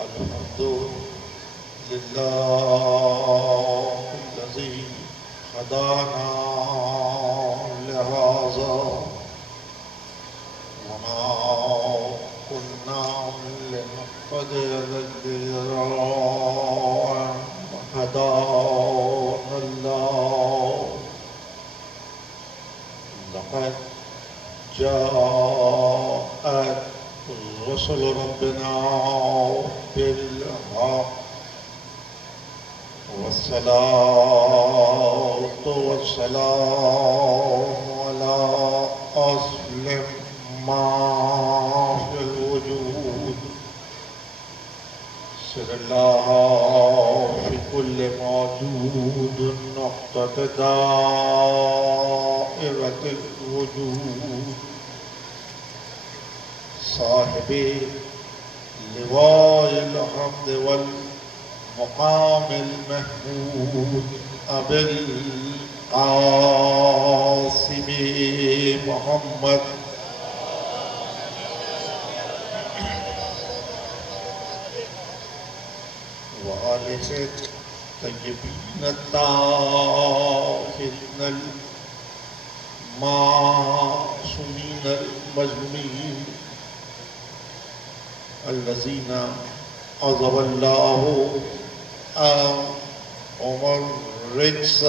الحمد لله الذي هدانا لهذا وما كنا لنهتدي لولا أن هدانا الله لقد جاءت رسل ربنا بالحق والصلاة والسلام على أصل ما في الوجود سر الله في كل موجود نقطة دائرة الوجود صاحب لواء الحمد والمقام المحمود أبي القاسم محمد وآله الطيبين الطاهرين المعصومين المظلومين الذين عذب الله عنهم الرجس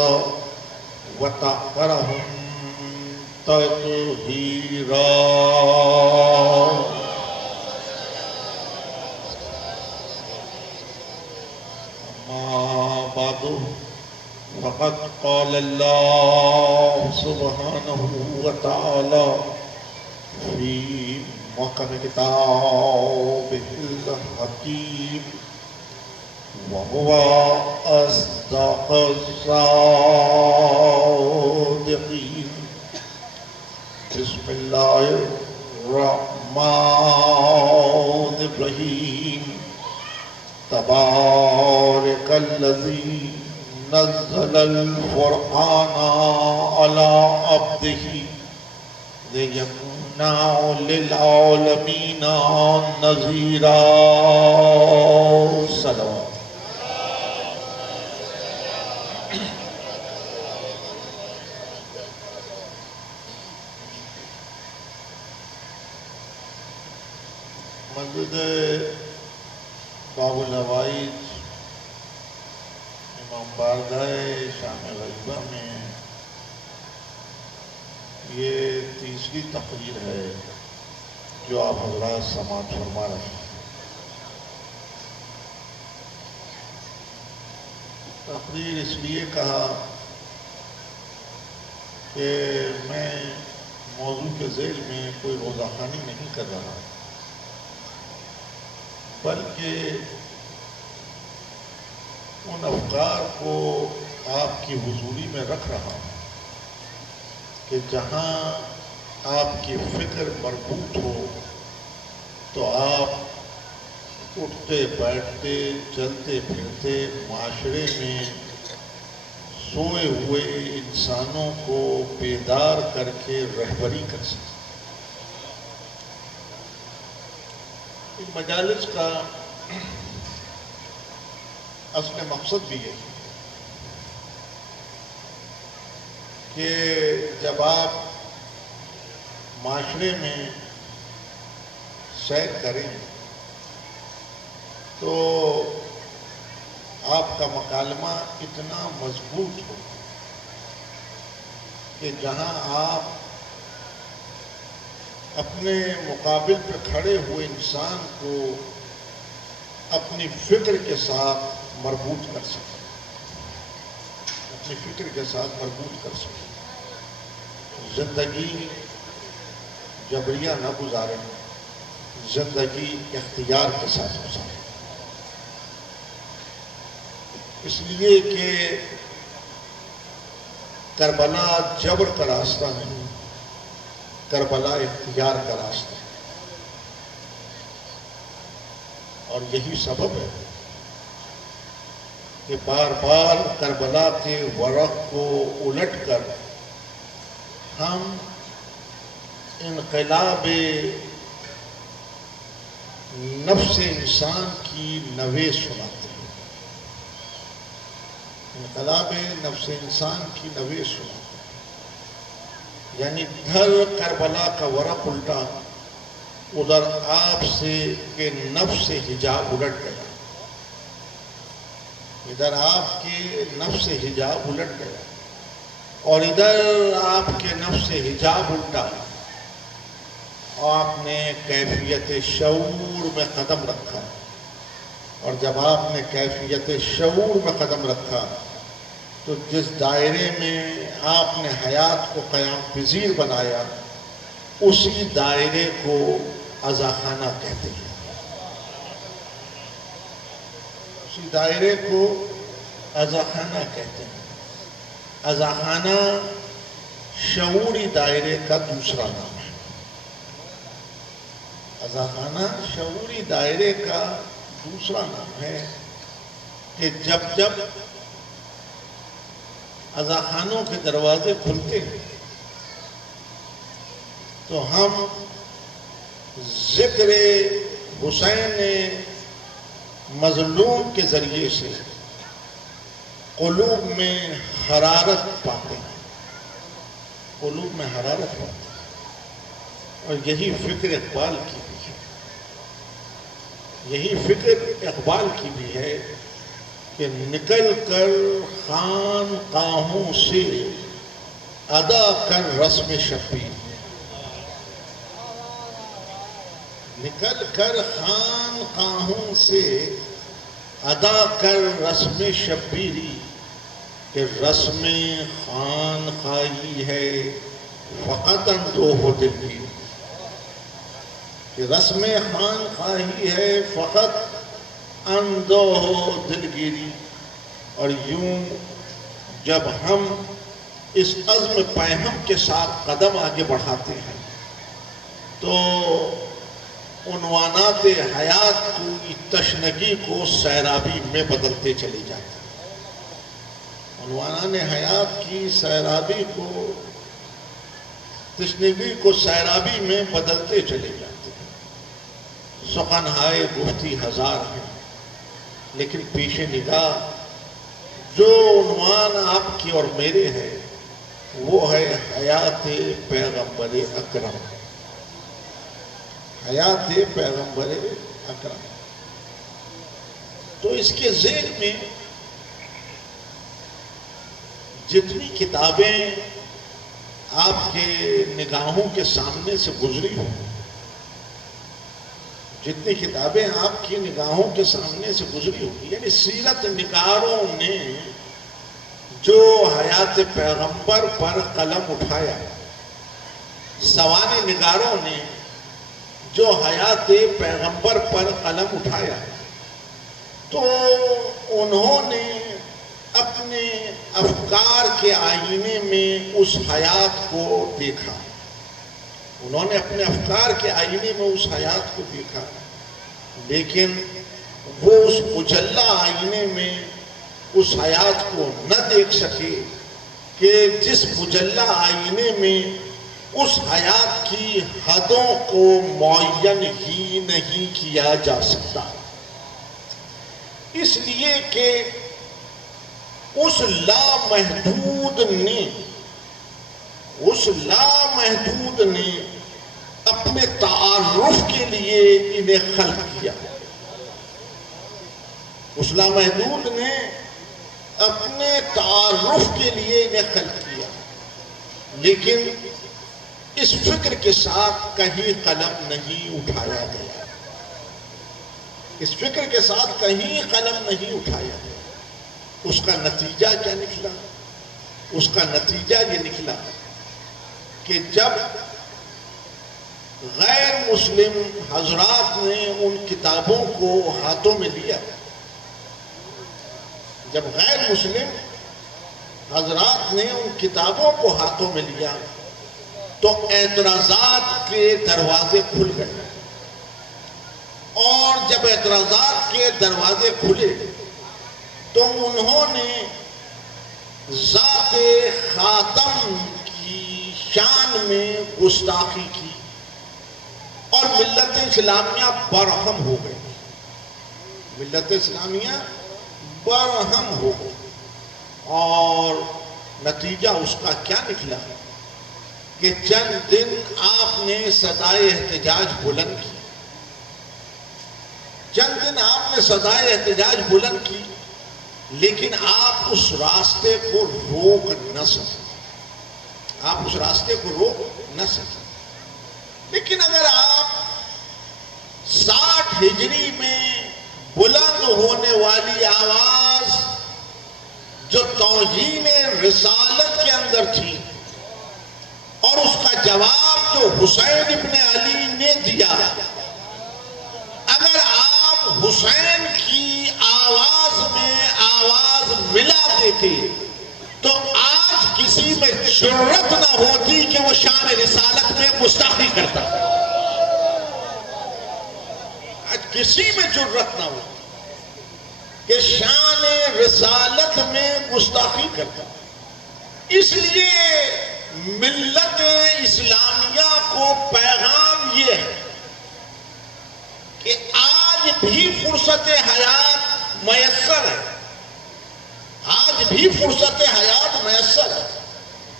وطهرهم تطهيرا. أما بعد فقد قال الله سبحانه وتعالى في محكم كتابه الحكيم وهو أصدق الصادقين. بسم الله الرحمن الرحيم. تبارك الذي نزل القرآن على عبده ليكون للعالمين نذيرا. صلوات. مسجد باب العوائد امام باردائے شام غریبہ میں یہ تیسری تقریر ہے جو آپ حضرات سماعت فرما رہے ہیں. تقریر اس لیے کہا کہ میں موضوع کے ذیل میں کوئی روزہ خوانی نہیں کر رہا بلکہ ان افکار کو آپ کی حضوری میں رکھ رہا ہوں کہ جہاں آپ کی فکر مربوط ہو تو آپ اٹھتے بیٹھتے چلتے پھرتے معاشرے میں سوئے ہوئے انسانوں کو بیدار کر کے رہبری کر سکیں. ان مجالس کا اصل مقصد بھی ہے کہ جب آپ معاشرے میں سیر کریں تو آپ کا مکالمہ اتنا مضبوط ہو کہ جہاں آپ اپنے مقابل پہ کھڑے ہوئے انسان کو اپنی فکر کے ساتھ مربوط کر سکیں، اپنی فکر کے ساتھ مربوط کر سکیں. زندگی جبریہ نہ گزاریں، زندگی اختیار کے ساتھ گزاریں. اس لیے کہ کربلا جبر کا راستہ نہیں، کربلا اختیار کا راستہ ہے. اور یہی سبب ہے کہ بار بار کربلا کے ورق کو الٹ کر ہم انقلاب نفس انسان کی نوے سناتے ہیں، انقلاب نفس انسان کی نوے سناتے ہیں، یعنی ادھر کربلا کا ورق الٹا، ادھر آپ سے کے نفس حجاب الٹ گیا، ادھر آپ کے نفس حجاب الٹ گیا اور ادھر آپ کے نفس حجاب الٹا، اور آپ نے کیفیت شعور میں قدم رکھا، اور جب آپ نے کیفیت شعور میں قدم رکھا تو جس دائرے میں آپ نے حیات کو قیام پذیر بنایا اسی دائرے کو عزاخانہ کہتے ہیں، اسی دائرے کو عزاخانہ کہتے ہیں۔ عزاخانہ شعوری دائرے کا دوسرا نام ہے، عزاخانہ شعوری دائرے کا دوسرا نام ہے کہ جب عزاخانوں کے دروازے کھلتے ہیں تو ہم ذکر حسین مظلوم کے ذریعے سے قلوب میں حرارت پاتے ہیں، قلوب میں حرارت پاتے ہیں، اور یہی فکر اقبال کی بھی ہے، یہی فکر اقبال کی بھی ہے کہ نکل کر خانقاہوں سے ادا کر رسم شبیر، نکل کر خانقاہوں سے ادا کر رسم شبیری، کہ رسم خانقاہی ہے فقط اندوہ دلگیری، کہ رسم خانقاہی ہے فقط اندوہ دلگیری۔ اور یوں جب ہم اس عزم پیہم کے ساتھ قدم آگے بڑھاتے ہیں تو عنوانات حیات کی تشنگی کو سیرابی میں بدلتے چلے جاتے ہیں، عنوانات حیات کی سیرابی کو تشنگی کو سیرابی میں بدلتے چلے جاتے ہیں۔ سخنہائے گفتی ہزار ہیں لیکن پیش نگاہ جو عنوان آپ کی اور میرے ہے وہ ہے حیات پیغمبر اکرم، حیات پیغمبر اکرم۔ تو اس کے ذیل میں جتنی کتابیں آپ کے نگاہوں کے سامنے سے گزری ہوں، جتنی کتابیں آپ کی نگاہوں کے سامنے سے گزری ہوگی، یعنی سیرت نگاروں نے جو حیات پیغمبر پر قلم اٹھایا، سوانح نگاروں نے جو حیات پیغمبر پر قلم اٹھایا، تو انہوں نے اپنے افکار کے آئینے میں اس حیات کو دیکھا، انہوں نے اپنے افکار کے آئینے میں اس حیات کو دیکھا، لیکن وہ اس مجلہ آئینے میں اس حیات کو نہ دیکھ سکے کہ جس مجلہ آئینے میں اس حیات کی حدوں کو معین ہی نہیں کیا جا سکتا، اس لیے کہ اس لامحدود نے اپنے تعارف کے لیے انہیں خلق کیا، اس لامحدود نے اپنے تعارف کے لیے انہیں خلق کیا، لیکن اس فکر کے ساتھ کہیں قلم نہیں اٹھایا گیا، اس فکر کے ساتھ کہیں قلم نہیں اٹھایا گیا۔ اس کا نتیجہ کیا نکلا؟ اس کا نتیجہ یہ نکلا کہ جب غیر مسلم حضرات نے ان کتابوں کو ہاتھوں میں لیا، جب غیر مسلم حضرات نے ان کتابوں کو ہاتھوں میں لیا تو اعتراضات کے دروازے کھل گئے، اور جب اعتراضات کے دروازے کھلے تو انہوں نے ذات خاتم کی شان میں گستاخی کی، اور اور ملت اسلامیہ برہم ہو گئی. ملت اسلامیہ برہم ہو گئی. اور نتیجہ اس کا کیا نکلا کہ چند دن آپ نے صدائے احتجاج بلند کی. چند دن آپ نے صدائے احتجاج بلند کی، لیکن آپ اس راستے کو روک نہ سکے. آپ اس راستے کو روک نہ سکے. لیکن اگر آپ 60 ہجری میں بلند ہونے والی آواز جو توہین رسالت کے اندر تھی اور اس کا جواب جو حسین ابن علی نے دیا، اگر آپ حسین کی آواز میں آواز ملا دیتے تو آج کسی میں جرأت نہ ہوتی کہ وہ شان رسالت میں گستاخی کرتا. آج کسی میں جرأت نہ ہوتی کہ شان رسالت میں گستاخی کرتا. اس لیے ملت اسلامیہ کو پیغام یہ ہے کہ آج بھی فرصت حیات میسر ہے. آج بھی فرصت حیات میسر ہے.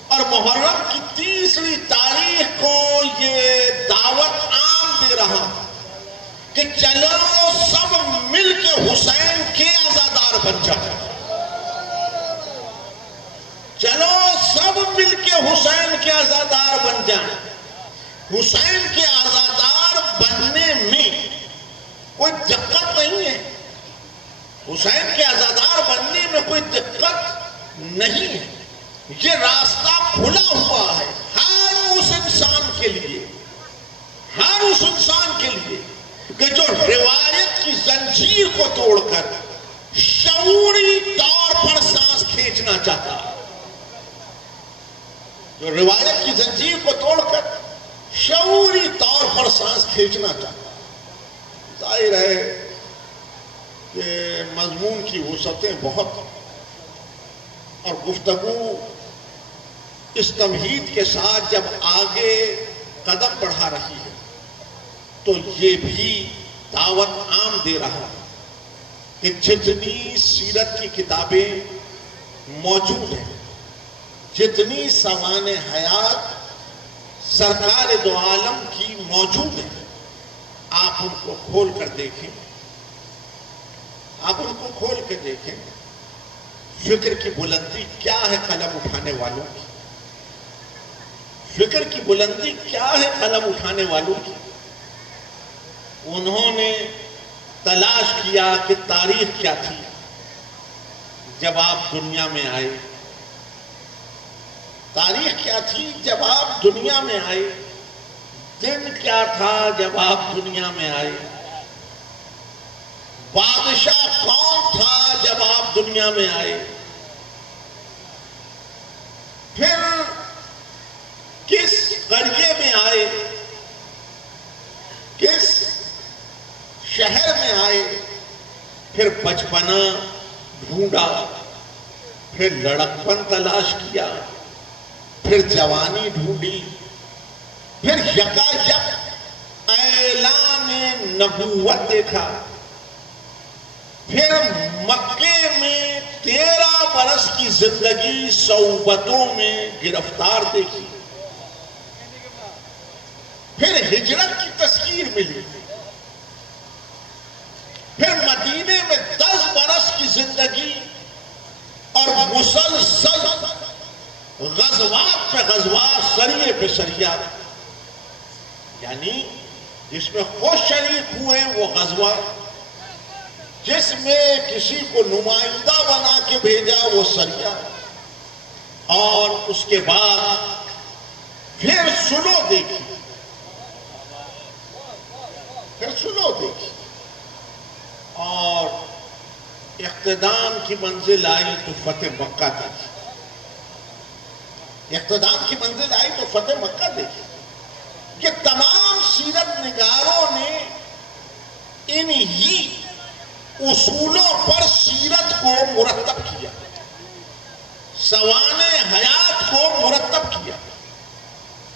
اور محرم کی 30ویں تاریخ کو یہ دعوت عام دے رہا کہ چلو سب مل کے حسین کے عزادار بن جائیں. چلو سب مل کے حسین کے عزادار بن جائیں. حسین کے عزادار بننے میں کوئی دقت نہیں ہے. حسین کے عزادار بننے میں کوئی دقت نہیں ہے. یہ راستہ کھلا ہوا ہے ہر اس انسان کے لیے، ہر اس انسان کے لیے کہ جو روایت کی زنجیر کو توڑ کر شعوری طور پر سانس کھینچنا چاہتا ہے. جو روایت کی زنجیر کو توڑ کر شعوری طور پر سانس کھینچنا چاہتا ہے. ظاہر ہے کہ مضمون کی وسعتیں بہت اور گفتگو اس تمہید کے ساتھ جب آگے قدم بڑھا رہی ہے تو یہ بھی دعوت عام دے رہا ہے کہ جتنی سیرت کی کتابیں موجود ہیں، جتنی سوانح حیات سرکار دو عالم کی موجود ہیں، آپ ان کو کھول کر دیکھیں. آپ ان کو کھول کے دیکھیں. فکر کی بلندی کیا ہے قلم اٹھانے والوں کی؟ فکر کی بلندی کیا ہے قلم اٹھانے والوں کی؟ انہوں نے تلاش کیا کہ تاریخ کیا تھی جب آپ دنیا میں آئے. تاریخ کیا تھی جب آپ دنیا میں آئے. دن کیا تھا جب آپ دنیا میں آئے. بادشاہ کون تھا جب آپ دنیا میں آئے. پھر کس قریے میں آئے، کس شہر میں آئے. پھر بچپنا ڈھونڈا، پھر لڑکپن تلاش کیا، پھر جوانی ڈھونڈی، پھر یکایک اعلان نبوت دیکھا. پھر مکے میں 13 برس کی زندگی صعوبتوں میں گرفتار دیکھی. پھر ہجرت کی تذکیر ملی. پھر مدینے میں 10 برس کی زندگی اور مسلسل غزوات پہ غزوات، سریے پہ سریہ، یعنی جس میں خود شریک ہوئے وہ غزوہ، جس میں کسی کو نمائندہ بنا کے بھیجا وہ سریہ، اور اس کے بعد پھر سلو دیکھی. پھر سلو دیکھی اور اقتدام کی منزل آئی تو فتح مکہ دیکھی. اقتدام کی منزل آئی تو فتح مکہ دیکھی. کہ تمام سیرت نگاروں نے انہی اصولوں پر سیرت کو مرتب کیا، سوانح حیات کو مرتب کیا.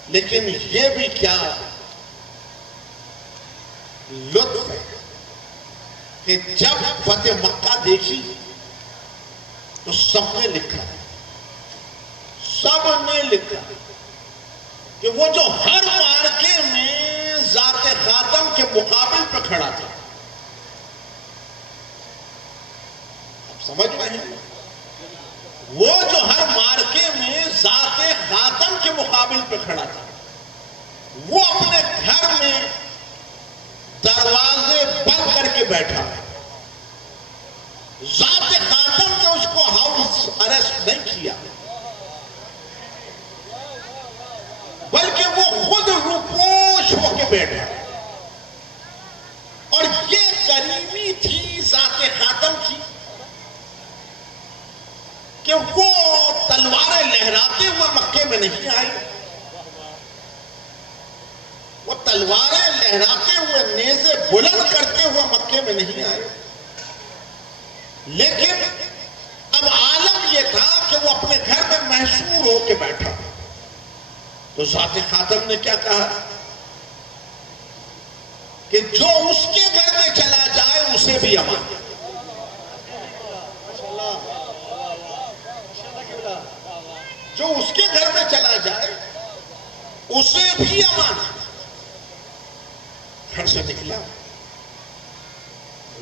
لیکن یہ بھی کیا لطف ہے کہ جب فتح مکہ دیکھی تو سب نے لکھا کہ وہ جو ہر معرکے میں ذات خاتم کے مقابل پہ کھڑا تھا. آپ سمجھ رہے ہیں؟ وہ جو ہر معرکے میں ذات خاتم کے مقابل پہ کھڑا تھا، وہ اپنے گھر میں دروازے بند کر کے بیٹھا. ذات خاتم نے اس کو ہاؤس اریسٹ نہیں کیا، بلکہ وہ خود روپوش ہو کے بیٹھا. اور یہ کریمی تھی ذات خاتم کی کہ وہ تلواریں لہراتے ہوئے مکے میں نہیں آئی، وہ تلواریں لہراتے ہوئے نیزے بلند کرتے ہوئے مکے میں نہیں آئے. لیکن اب عالم یہ تھا کہ وہ اپنے گھر میں محصور ہو کے بیٹھا. تو ذات خاتم نے کیا کہا کہ جو اس کے گھر میں چلا جائے اسے بھی امان. جو اس کے گھر میں چلا جائے اسے بھی امان. گھر سے نکلا،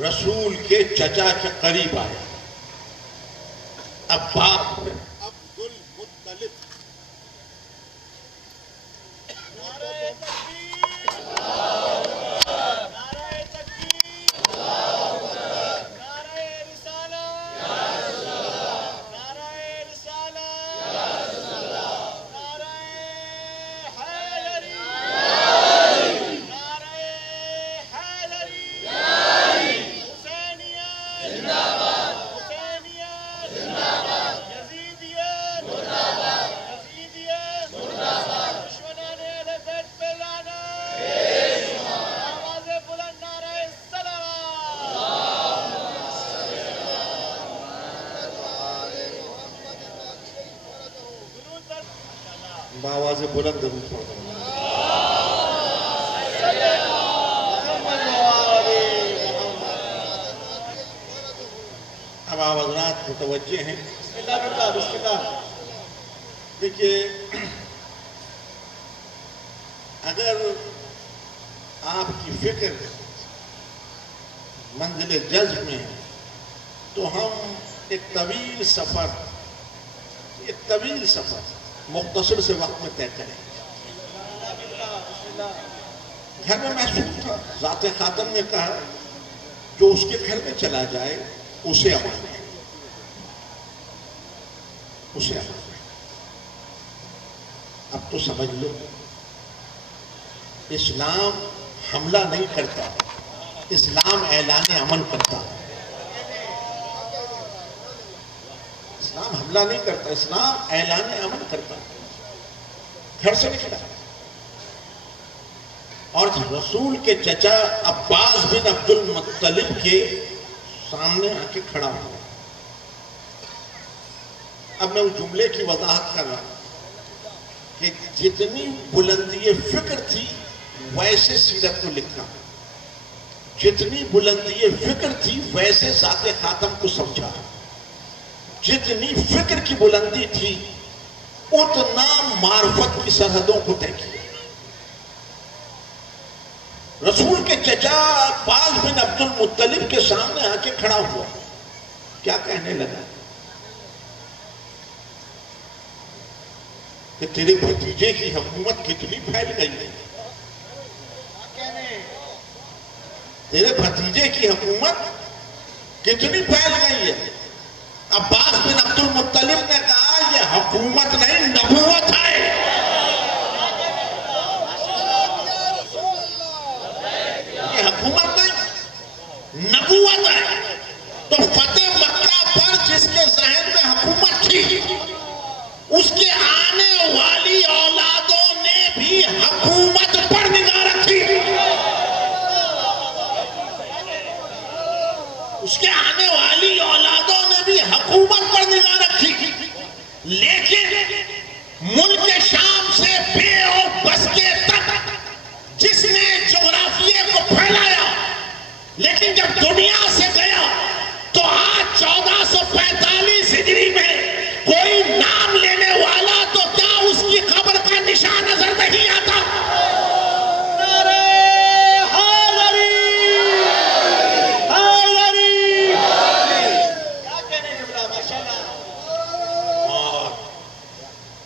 رسول کے چچا کے قریب آیا، عباس بن عبد المطلب. آواز بلند درود پڑھتا. اب آپ حضرات متوجہ ہیں. بسم اللہ. دیکھیے، اگر آپ کی فکر منزل جذب میں ہے تو ہم ایک طویل سفر مختصر سے وقت میں طے کریں. گھر میں محسوس تھا، ذات خاتم نے کہا جو اس کے گھر میں چلا جائے اسے امان ہے، اسے امان ہے. اب تو سمجھ لو، اسلام حملہ نہیں کرتا، اسلام اعلان امن کرتا ہے. اسلام حملہ نہیں کرتا، اسلام اعلان امن کرتا. گھر سے نکلا اور رسول کے چچا عباس بن عبد المطلب کے سامنے آ کے کھڑا ہوا. اب میں اس جملے کی وضاحت کر رہا ہوں کہ جتنی بلندی فکر تھی ویسے سیرت کو لکھا، جتنی بلندی فکر تھی ویسے ذات خاتم کو سمجھا، جتنی فکر کی بلندی تھی اتنا معرفت کی سرحدوں کو طے کیا. رسول کے چچا عباس بن عبد المطلب کے سامنے آ کے کھڑا ہوا. کیا کہنے لگا کہ تیرے بھتیجے کی حکومت کتنی پھیل گئی ہے، تیرے بھتیجے کی حکومت کتنی پھیل گئی ہے. عباس بن عبد المطلب نے کہا یہ حکومت نہیں، نبوت ہے. یہ حکومت نہیں، نبوت ہے. تو فتح مکہ پر جس کے ذہن میں حکومت تھی، اس کے آنے والی اولادوں نے بھی حکومت پر نگاہ رکھی. اس کے آنے والی اولادوں نے بھی حکومت پر نگاہ رکھی. لیکن ملک شام سے بے اور بسکے تک جس نے جغرافیے کو پھیلایا لیکن جب دنیا سے گیا تو آج 1445 ہجری میں کوئی نام لینے والا تو کیا اس کی قبر کا نشان نظر نہیں آتا؟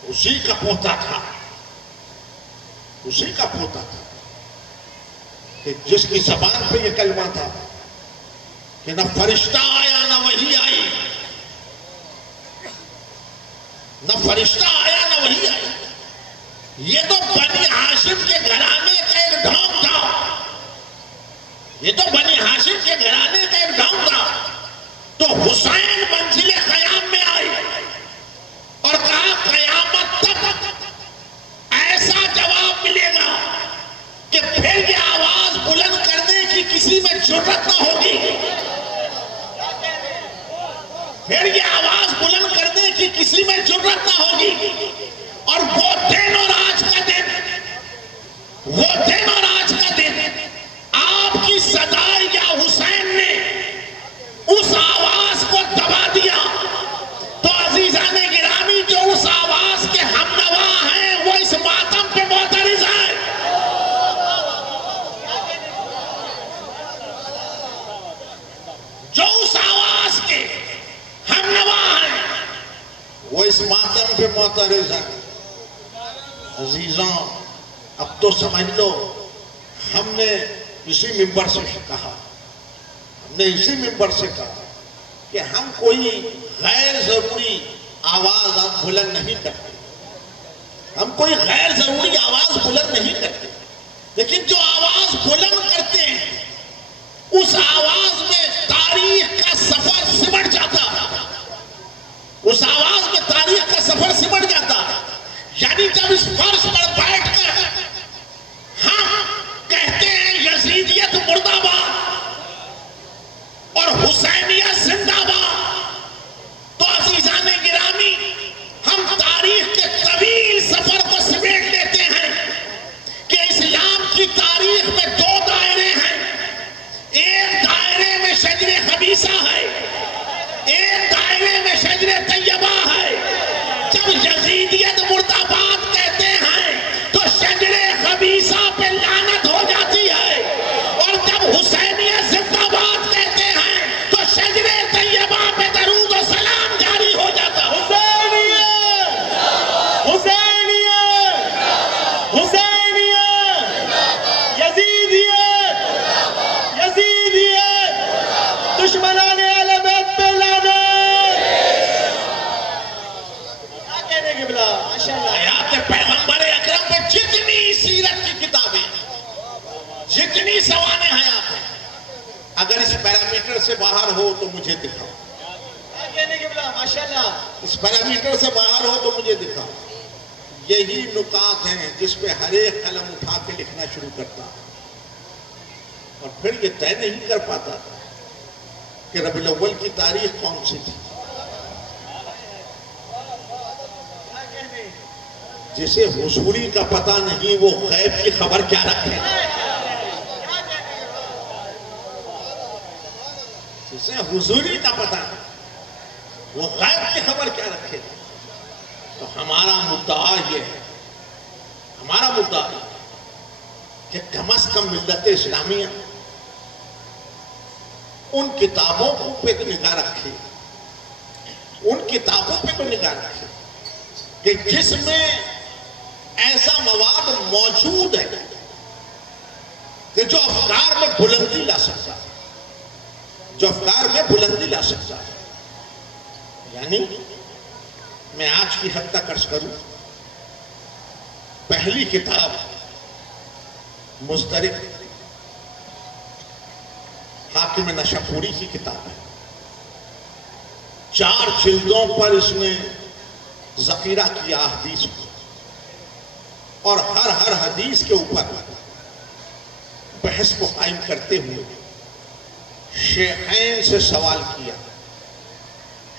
اسی کا پوتا تھا، اسی کا پوتا تھا کہ جس کی زبان پہ یہ کلمہ تھا کہ نہ فرشتہ آیا نہ وحی آئی، نہ فرشتہ آیا نہ وحی آئی. یہ تو بنی ہاشم کے گھرانے کا ایک ڈھونگ تھا، یہ تو بنی ہاشم کے گھرانے کا ایک ڈھونگ تھا. تو حسین منزل قیام میں آئی اور کہا قیامت تک ایسا جواب ملے گا کہ پھر یہ آواز بلند کرنے کی کسی میں جرأت نہ ہوگی، پھر یہ آواز بلند کرنے کی کسی میں جرأت نہ ہوگی. اور وہ دن اور آج کا دن، وہ دن اور آج کا دن آپ کی صدائے یا حسین نے اس آواز کو دبا دیا. تو عزیزان گرامی جو اس آواز کے ہم نوا ہیں وہ اس ماتم پہ معترض ہیں. جو اس آواز کے ہم نوا ہیں وہ اس ماتم پہ معترض ہیں. عزیزاں اب تو سمجھ لو ہم نے اسی ممبر سے کہا، ہم نے اسی ممبر سے کہا کہ ہم کوئی غیر ضروری آواز بلند نہیں کرتے، ہم کوئی غیر ضروری آواز بلند نہیں کرتے. لیکن جو آواز بلند کرتے ہیں اس آواز میں تاریخ کا سفر سمٹ جاتا، اس آواز میں تاریخ کا سفر سمٹ جاتا. یعنی جب اس فرش پر بیٹھ کر ہم کہتے ہیں یزیدیت مرد آباد اور حسینیت زندہ باد، تو عزیزان گرامی ہم تاریخ کے طویل سفر کو سمیٹ لیتے ہیں کہ اسلام کی تاریخ میں دو دائرے ہیں. ایک دائرے میں شجر خبیثہ ہے، ایک دائرے میں شجر طیبہ ہے. جب یزیدیت مرد آباد کہتے ہیں تو شجر خبیثہ پہ لعنت ہو جاتی ہے، اور جب حسینیت زندہ باد کہتے ہیں تو شجر طیبہ پہ درود و سلام جاری ہو جاتا. حسینیت، حسینیت، حسینیت، یزیدیت، یزیدیت، دشمنان اہل بیت پہ لعنت. حیات پیغمبر اکرم پہ جتنی سیرت کی کتابیں، جتنی سوانح حیات ہیں، اگر اس پیرامیٹر سے باہر ہو تو مجھے دکھاؤ. اس پیرامیٹر سے باہر ہو تو مجھے دکھاؤ. یہی نکات ہیں جس پہ ہر ایک قلم اٹھا کے لکھنا شروع کرتا اور پھر یہ طے نہیں کر پاتا کہ ربیع الاول کی تاریخ کون سی تھی. جسے حضوری کا پتہ نہیں وہ غیب کی خبر کیا رکھے. جسے حضوری کا پتہ نہیں وہ غیب کی خبر کیا رکھے. تو ہمارا مدعا یہ ہے، ہمارا مدعا یہ کہ کم از کم ملت اسلامیہ ان کتابوں کو پہ نگاہ رکھے، ان کتابوں پہ تو نگاہ رکھے کہ جس میں ایسا مواد موجود ہے کہ جو افکار میں بلندی لا سکتا ہے، جو افکار میں بلندی لا سکتا ہے. یعنی میں آج کی حد تک عرض کروں، پہلی کتاب مسترق حاکم نشاپوری کی کتاب ہے. 4 جلدوں پر اس نے ذخیرہ کیا حدیث کو، اور ہر حدیث کے اوپر بحث کو قائم کرتے ہوئے شیخین سے سوال کیا.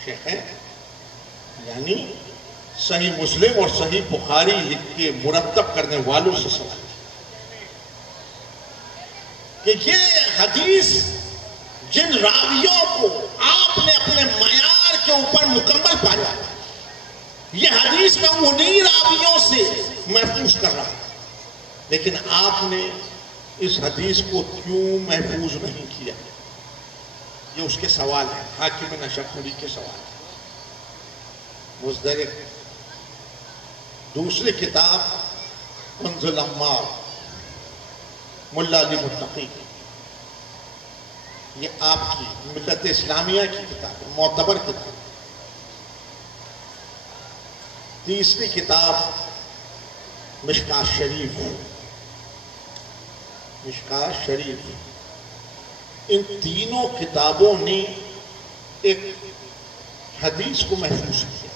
شیخین یعنی صحیح مسلم اور صحیح بخاری لکھ کے مرتب کرنے والوں سے سوال کیا کہ یہ حدیث جن راویوں کو آپ نے اپنے معیار کے اوپر مکمل پایا، یہ حدیث میں انہی راویوں سے محفوظ کر رہا ہے، لیکن آپ نے اس حدیث کو کیوں محفوظ نہیں کیا؟ یہ اس کے سوال ہے، حاکم نشاپوری کے سوال ہے۔ مزدرک دوسری کتاب کنز العمار، ملا علی متقی، یہ آپ کی ملت اسلامیہ کی کتاب ہے، معتبر کتاب۔ تیسری کتاب مشکاۃ شریف، مشکاۃ شریف، ان تینوں کتابوں نے ایک حدیث کو محفوظ کیا،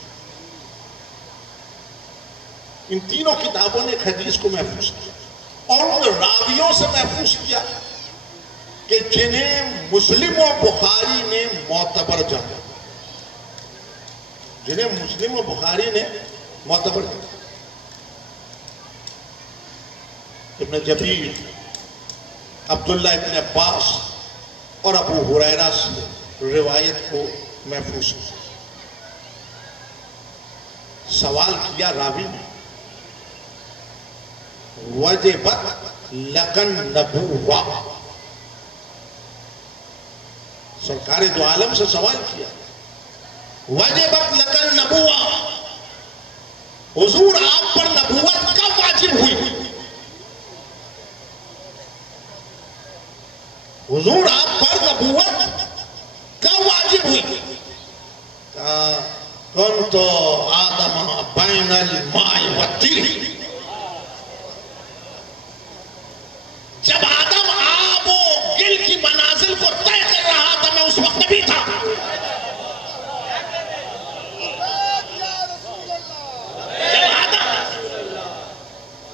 ان تینوں کتابوں نے ایک حدیث کو محفوظ کیا، اور ان راویوں سے محفوظ کیا کہ جنہیں مسلم و بخاری نے معتبر جانا، جنہیں مسلم و بخاری نے معتبر جانا۔ ابن جبیر، عبداللہ ابن عباس اور ابو ہریرہ سے روایت کو محفوظ کیا۔ سوال کیا راوی نے، وجبت لکن نبوہ، سرکار دو عالم سے سوال کیا، وجبت لکن نبوہ، حضور آپ پر نبوت کب واجب ہوئی؟ حضور آپ پر نبوت کب واجب ہوئی؟ کنت آدم بین الماء والطین، جب آدم آب و گل کی منازل کو طے کر رہا تھا میں اس وقت نبی تھا۔ جب آدم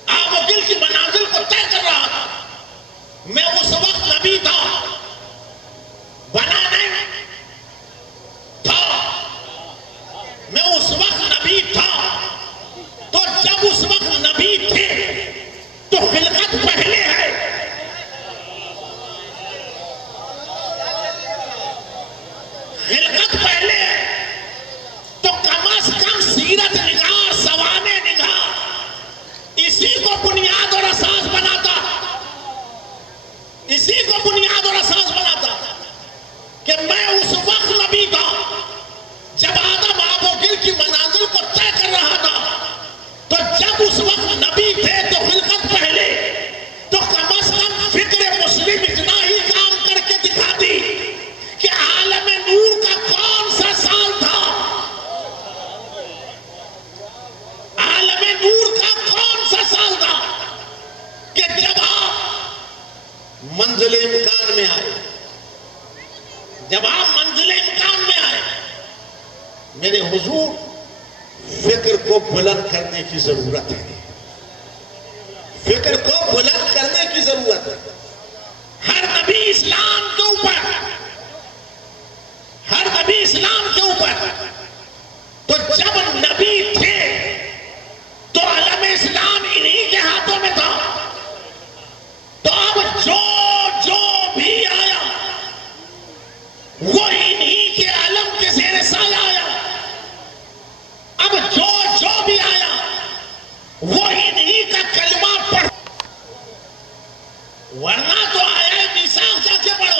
آب و گل کی منازل کو طے کر رہا تھا میں اس وقت نبی تھا، بنا نہیں تھا، میں اس وقت نبی تھا۔ تو جب اس وقت نبی تھے تو خلقت پہلے ہے، خلقت پہلے ہے، تو کم از کم سیرت نگاہ، سوانح نگاہ اسی کو بنیاد اور اساس بناتا، اسی کو بنیاد اور اساس بناتا کہ میں اس وقت نبی تھا جب آدم آب و گل کی منازل کو طے کر رہا تھا۔ تو جب اس وقت نبی تھے تو خلقت پہلے، تو کم از کم فکر مسلم اتنا ہی کام کر کے دکھا دی کہ عالم نور کا کون سا سال تھا، عالم نور کا کون سا سال تھا کہ جب آپ منزل امکان میں آئے، جب آپ منزل امکان میں آئے، میرے حضور فکر کو بلند کرنے کی ضرورت ہے، فکر کو بلند کرنے کی ضرورت ہے۔ ہر نبی اسلام کے اوپر، ہر نبی اسلام کے اوپر، تو جب نبی تھے تو علم اسلام انہی کے ہاتھوں میں تھا، تو اب جو بھی آیا وہ انہی کے علم کے زیر سایہ آیا، اب جو بھی آیا وہ انہی کا کلمہ پڑھ، ورنہ تو آیا میثاق جا کے پڑھو،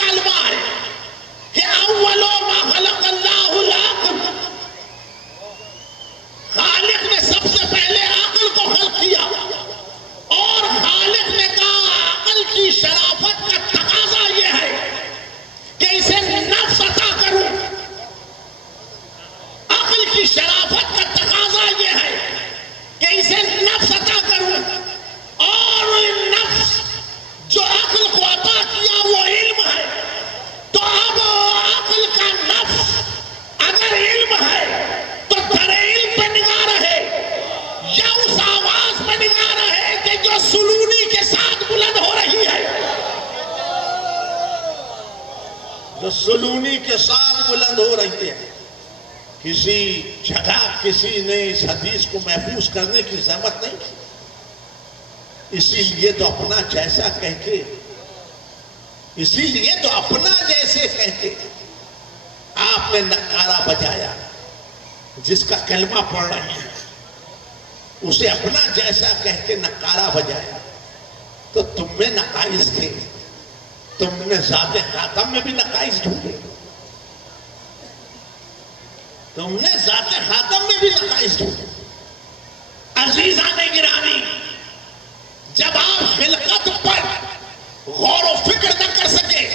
مکالمہ ہے کہ اول ما خلق اللہ العقل، خالق نے سب سے پہلے عقل کو خلق کیا، اور خالق نے کہا عقل کی شرافت کا تقاضا یہ ہے کہ اسے نفس عطا کروں، عقل کی شرافت کا تقاضا یہ ہے کہ اسے نفس عطا کروں، اور نفس جو عقل کو عطا کیا وہ علم ہے، تو اب عقل کا نفس اگر علم ہے تو در علم پہ نگاہ رہے یا اس آواز پہ نگاہ رہے کہ جو سلونی کے ساتھ بلند ہو رہی ہے، جو سلونی کے ساتھ بلند ہو رہی ہے۔ کسی جگہ کسی نے اس حدیث کو محفوظ کرنے کی زحمت نہیں کی، اسی لیے تو اپنا جیسا کہہ کے، اسی لیے تو اپنا جیسے کہہ کے آپ نے نعرہ بجایا، جس کا کلمہ پڑھ رہے ہیں اسے اپنا جیسا کہہ کے نعرہ بجایا، تو تم میں نقائص تھے، تم نے ذات خاتم میں بھی نقائص ڈھونڈے، تم نے ذات خاتم میں بھی نقائص ڈھونڈے۔ عزیزان گرامی، جب آپ خلقت پر غور و فکر نہ کر سکے،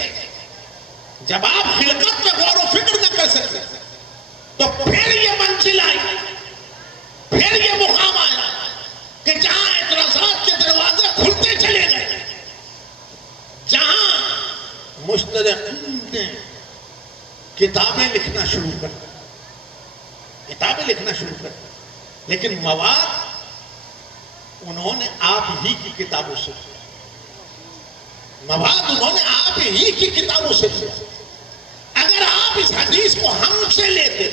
جب آپ خلقت میں غور و فکر نہ کر سکے، تو پھر یہ منزل آئی، پھر یہ مقام آیا کہ جہاں اعتراضات کے دروازے کھلتے چلے گئے، جہاں مشترقین نے کتابیں لکھنا شروع کر دی، کتابیں لکھنا شروع کر دی، لیکن مواد انہوں نے آپ ہی کی کتابوں سے لیا، مواد انہوں نے آپ ہی کی کتابوں سے لیا۔ اگر آپ اس حدیث کو ہم سے لیتے،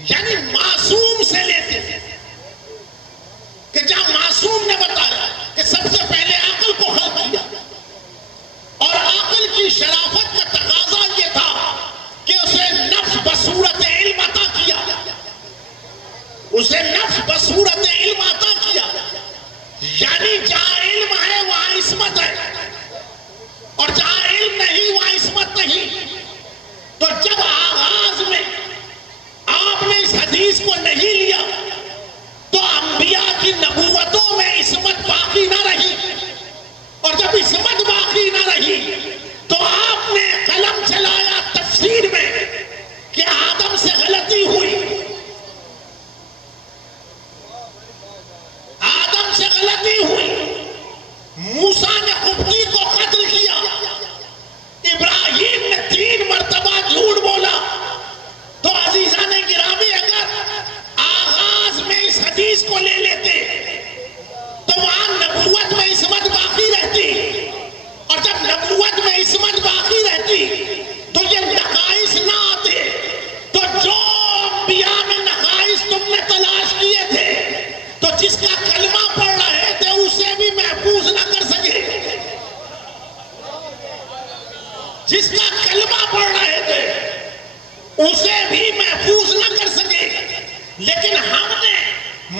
یعنی معصوم سے لیتے، کہ جہاں معصوم نے بتایا کہ سب سے پہلے عقل کو خلق کیا، اور عقل کی شرافت کا تقاضا یہ تھا کہ اسے نفس بصورت علم عطا کیا، اسے نفس بصورت علم عطا کیا، یعنی جہاں علم ہے وہاں عصمت ہے، اور جہاں علم نہیں وہاں عصمت نہیں۔ تو جب آغاز میں آپ نے اس حدیث کو نہیں لیا تو انبیاء کی نبوتوں میں عصمت باقی نہ رہی، اور جب عصمت باقی نہ رہی تو آپ نے قلم چلایا تفسیر میں کہ آدم سے غلطی ہوئی، آدم سے غلطی ہوئی، موسیٰ نے قبطی کو قتل کیا، ابراہیم نے 3 مرتبہ جھوٹ بولا۔ تو عزیزان گرامی، اگر آغاز میں اس حدیث کو لے لیتے تو وہاں نبوت میں عصمت باقی رہتی، اور جب نبوت میں عصمت باقی رہتی تو یہ نقائص نہ آتے، تو جو انبیاء میں نقائص تم نے تلاش کیے تھے تو جس کا کلمہ پڑھ رہے تھے اسے بھی محفوظ نہ کر سکے، جس کا کلمہ پڑھ رہے تھے اسے بھی محفوظ نہ کر سکے، لیکن ہم نے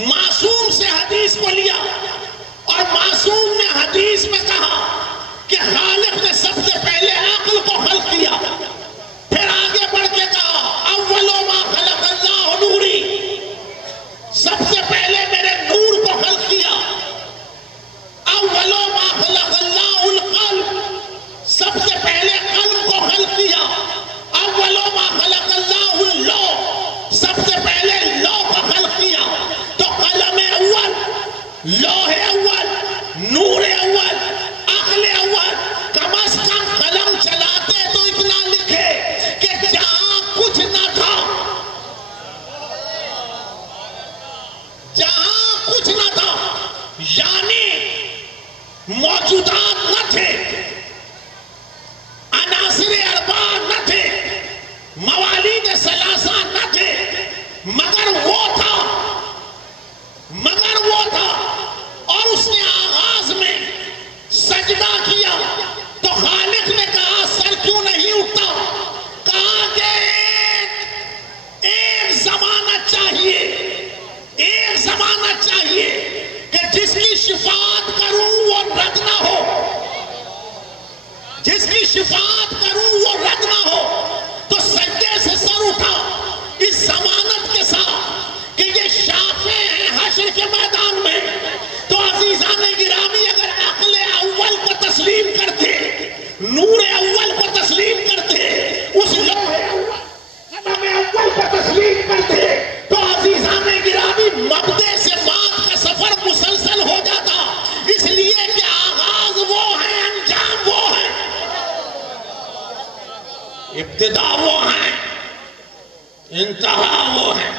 معصوم سے حدیث کو لیا، اور معصوم نے حدیث میں کہا کہ خالق نے سب سے پہلے عقل کو خلق کیا، پھر آگے بڑھ کے کہا اول ما خلق اللہ نوری، سب سے پہلے میرے نور کو خلق کیا، اول ما خلق اللہ القلب، سب سے پہلے قلب کو خلق کیا، اول ما خلق اللہ اللوح، سب سے پہلے لوح کو خلق کیا۔ تو قلم اول، لوح اول، نور اول، عقل اول، کم از کم ساتھ کروں وہ رد نہ ہو تو سجدے سے سر اٹھا اس ضمانت کے ساتھ کہ یہ شافع ہیں حشر کے میدان میں. تو عزیزان گرامی اگر عقل اول کو تسلیم کرتے، نور اول کو تسلیم کرتے، اس لوح اول قدم اول کو تسلیم کرتے، تو عزیزان گرامی مبدأ سے مات کا سفر مسلسل ہو جاتا. اس لیے کہ آغاز وہ ہے، انجام وہ ہے، ابتدا وہ ہے، انتہا وہ ہے.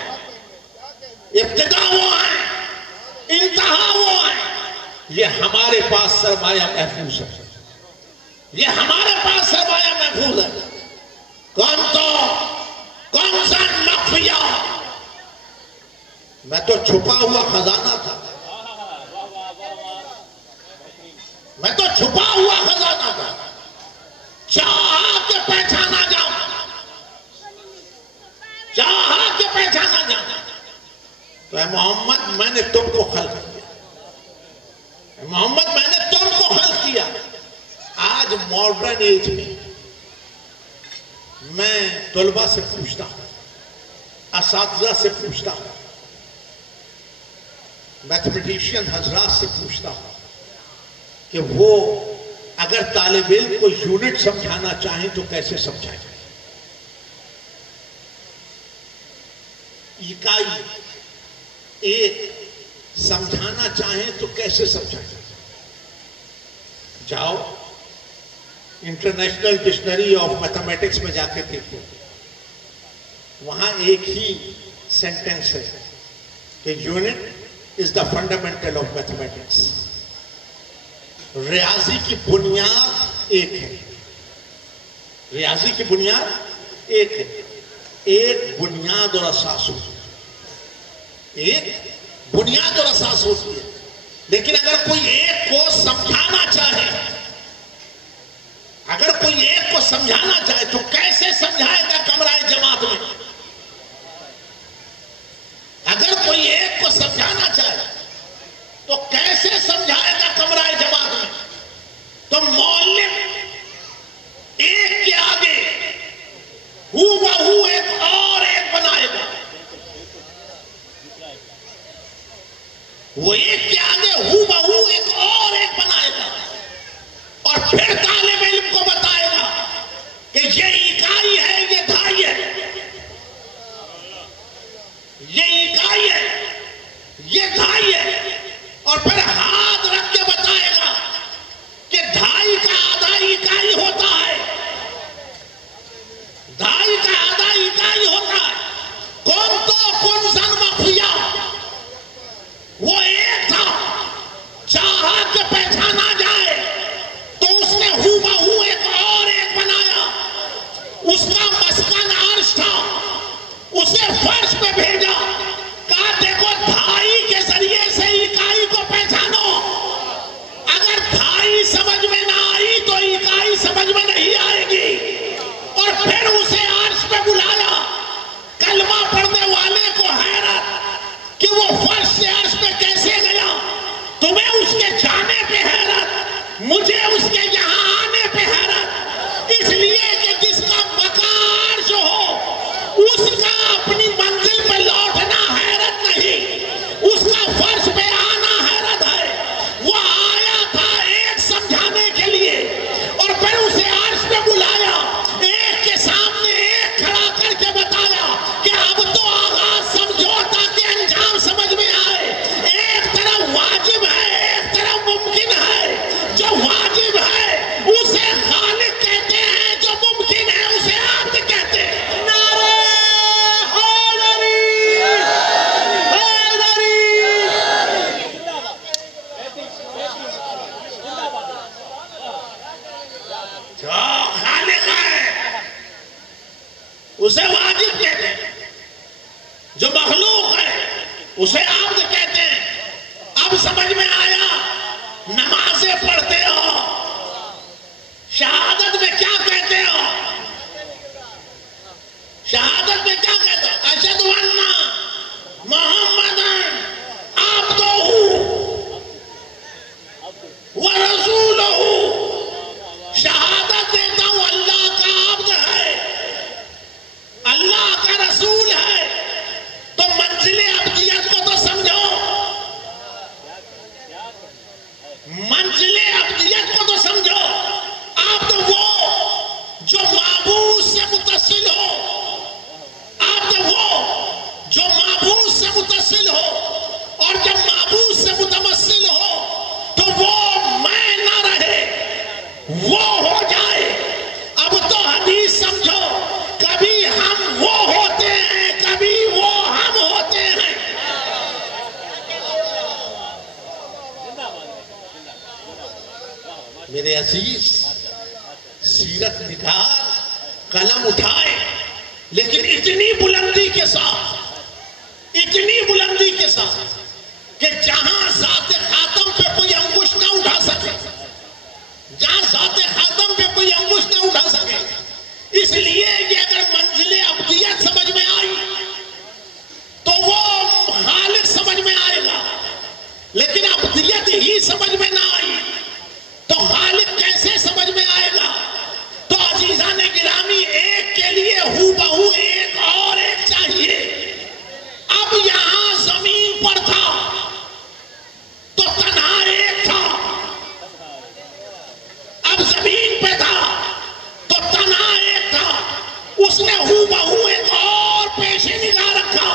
ابتدا وہ ہے، انتہا وہ ہے. یہ ہمارے پاس سرمایہ محفوظ ہے، یہ ہمارے پاس سرمایہ محفوظ ہے. کون سا مخفیہ؟ میں تو چھپا ہوا خزانہ تھا، میں تو چھپا ہوا خزانہ تھا، چاہا کہ پہچانا جاؤں، چاہا کہ پہچانا جاؤں. تو اے محمد میں نے تم کو خلق کیا، اے محمد میں نے تم کو خلق کیا. آج ماڈرن ایج میں طلبہ سے پوچھتا ہوں، اساتذہ سے پوچھتا ہوں، میتھمیٹیشین حضرات سے پوچھتا ہوں کہ وہ اگر طالب علم کو یونٹ سمجھانا چاہیں تو کیسے سمجھائیں؟ اکائی ایک سمجھانا چاہیں تو کیسے سمجھائیں؟ جاؤ انٹرنیشنل ڈکشنری آف میتھمیٹکس میں جا کے دیکھو، وہاں ایک ہی سینٹنس ہے کہ unit is the fundamental of mathematics. ریاضی کی بنیاد ایک ہے، ریاضی کی بنیاد ایک ہے. ایک بنیاد اور اساس ہوتی ہے، ایک بنیاد اور اساس ہوتی ہے. لیکن اگر کوئی ایک کو سمجھانا چاہے، اگر کوئی ایک کو سمجھانا چاہے تو کیسے سمجھائے گا کمرہ جماعت میں؟ اگر کوئی ایک کو سمجھانا چاہے تو کیسے سمجھائے گا کمرہ جماعت میں؟ تو معلم ایک کے آگے ہو بہو ایک اور ایک بنائے گا، وہ ایک کے آگے ہو بہو ایک اور ایک بنائے گا، اور پھر طالب علم کو بتائے گا کہ یہ اکائی ہے، یہ دھائی ہے، یہ اکائی ہے، یہ دھائی ہے. اور پھر ہاتھ رکھ کے بتائے گا کہ دھائی کا آدھا اکائی ہوتا ہے، دھائی کا آدھا اکائی ہوتا ہے. کون سن مخفیہ وہ ایک تھا، چاہا کہ پہچانا جائے تو اس نے ہو بہو ایک اور ایک بنایا. اس کا مسکن عرش تھا، اسے فرش پہ بھیجا، کہا دیکھو دھائی کے ذریعے سے اکائی کو پہچانو. اگر دھائی سمجھ میں نہ آئی تو اکائی سمجھ میں نہیں آئے گی. اور پھر اسے عرش پہ بلایا. کلمہ پڑھنے والے کو حیرت کہ وہ فرش سے عرش پہ کیسے گیا. تمہیں اس کے جانے پہ حیرت، مجھے اس کے یہاں آنے پہ حیرت. اس لیے کہ جس کا مقام عرش ہو اس کا اپنی منزل پہ لوٹنا حیرت نہیں، اس کا فرش پہ آنا حیرت ہے. وہ آیا تھا ایک سمجھانے کے لیے، اور پھر اسے عرش پہ بلایا، ایک کے سامنے ایک کھڑا کر کے بتایا کہ اب تو آغاز سمجھو تاکہ انجام سمجھ میں آئے. ایک طرف واجب ہے، ایک طرف ممکن ہے. جو واجب ہے اسے خالق کہتے ہیں، جو ممکن ہے اسے عبد کہتے ہیں. جو خالق ہے اسے واجب کہتے ہیں، جو مخلوق ہے اسے عبد کہتے ہیں. اب سمجھ میں آیا. نمازیں پڑھتے ہو، شہادت میں کیا کہتے ہو؟ شہادت میں کیا کہتے ہو؟ اشہد ان محمدًا عبدہ ورسولہ. شہادت دیتا ہوں میرے عزیز سیرت نگار قلم اٹھائے، لیکن اتنی بلندی کے ساتھ کہ جہاں ذات خاتم پہ کوئی انگشت نہ اٹھا سکے، اس لیے کہ اگر منزل ابدیت سمجھ میں آئی تو وہ خالق سمجھ میں آئے گا، لیکن ابدیت ہی سمجھ میں نہ آئی تو خالق کیسے سمجھ میں آئے گا؟ تو عزیزان گرامی، ایک کے لیے ہو بہو ایک اور ایک چاہیے۔ اب یہاں زمین پر تھا تو تنہا ایک تھا، اب زمین پہ تھا تو تنہا ایک تھا، اس نے ہو بہو ایک اور پیش نگاہ رکھا،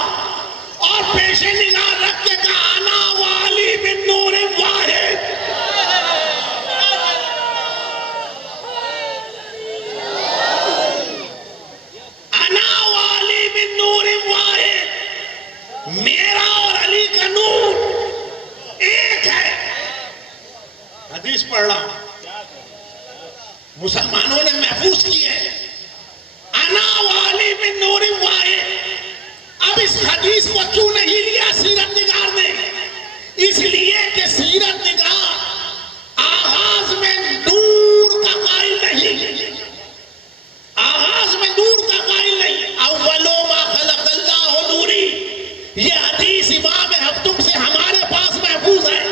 اور پیش نگاہ رکھ کے کہا انا والی من نور واحد۔ انا والی من نور واحد، میرا اور علی کا نور ایک ہے۔ حدیث پڑھ رہا ہوں، مسلمانوں نے محفوظ کی ہے، انا والی من نور واحد۔ اب اس حدیث کو کیوں نہیں لیا سیرت نگار نے؟ اس لیے کہ سیرت نگار آغاز میں نور کا قائل نہیں، اولو ما خلق اللہ نوری، یہ حدیث امام ہفتم سے ہمارے پاس محفوظ ہے،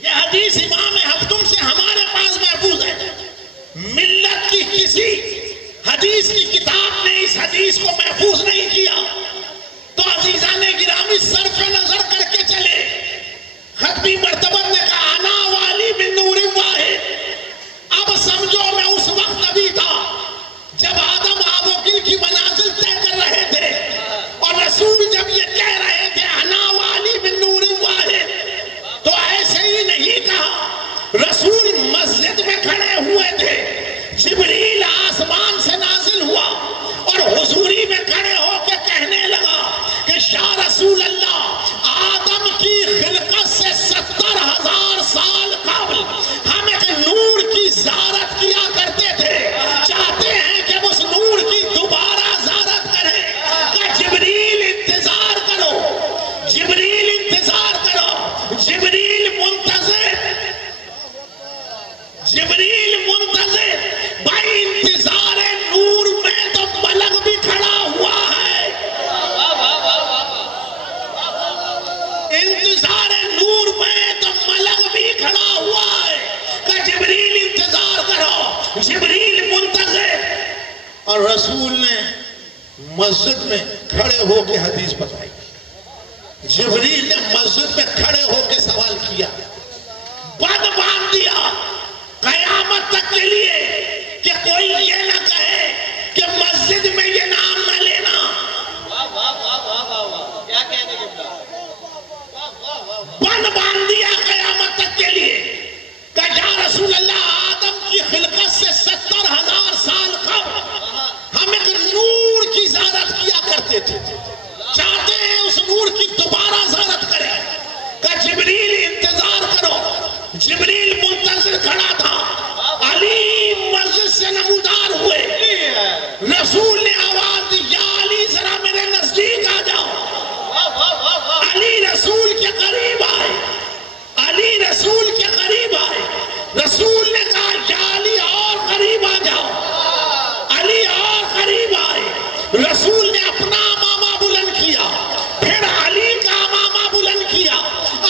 یہ حدیث امام ہفتم سے ہمارے پاس محفوظ ہے۔ ملت کی کسی حدیث کی کتاب نے اس حدیث کو محفوظ نہیں کیا، تو عزیزان گرامی صرف نظر کر کے چلے۔ خطبی مرتبہ نے کہا انا والی من نور واحد۔ اب سمجھو میں اس وقت نبی تھا جب آدم آب و گل کی منازل طے کر رہے تھے، اور رسول جب یہ کہہ رہے تھے انا والی من نور واحد، تو ایسے ہی نہیں کہا، رسول مسجد میں کھڑے ہوئے تھے، جبریل آسمان سے نازل ہوا اور حضوری میں کھڑے ہو کے کہنے لگا کہ یا رسول اللہ، آدم کی خلقت سے 70,000 سال قبل ہم ایک نور کی زیارت کیا کرتے تھے، چاہتے ہیں کہ اس نور کی دوبارہ زیارت کریں۔ کہ جبریل انتظار کرو، جبریل انتظار کرو، جبریل منتظر، بھائی انتظار نور میں تو ملک بھی کھڑا ہوا ہے، انتظار نور میں تو ملک بھی کھڑا ہوا ہے، کہ جبریل انتظار کرو، جبریل منتظر۔ اور رسول نے مسجد میں کھڑے ہو کے حدیث بتائی، جبریل نے مسجد میں کھڑے ہو کے سوال کیا، بند باندھ دیا قیامت تک کے لیے کہ کوئی یہ نہ کہے کہ مسجد میں یہ نام نہ لینا۔ بند باندھ دیا قیامت تک کے لیے کہ یا رسول اللہ، آدم کی خلقت سے 70,000 سال قبل ہم ایک نور کی زیارت کیا کرتے تھے، چاہتے ہیں اس نور کی دوبارہ زیارت کریں۔ کہ جبریل انتظار کرو، جبریل منتظر کھڑا تھا، علی مسجد سے نمودار ہوئے، رسول نے آواز دی یا علی ذرا میرے نزدیک آ جاؤ۔ علی رسول کے قریب آئے، علی رسول کے قریب آئے، رسول نے کہا یا علی اور قریب آ جاؤ، علی اور قریب آئے، رسول نے اپنا امامہ بلند کیا، پھر علی کا امامہ بلند کیا،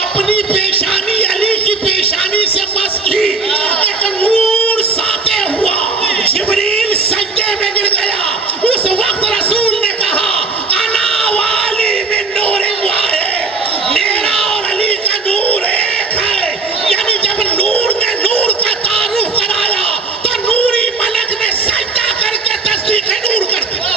اپنی پیشانی علی کی پیشانی سے مس کی، ایک نور ساتے ہوا، جبریل سجدے میں گر گیا۔ اس وقت رسول نے کہا انا والی من نور واحد، میرا اور علی کا نور ایک ہے۔ یعنی جب نور نے نور کا تعارف کرایا تو نوری ملک نے سجدہ کر کے تصدیق نور کر دیا۔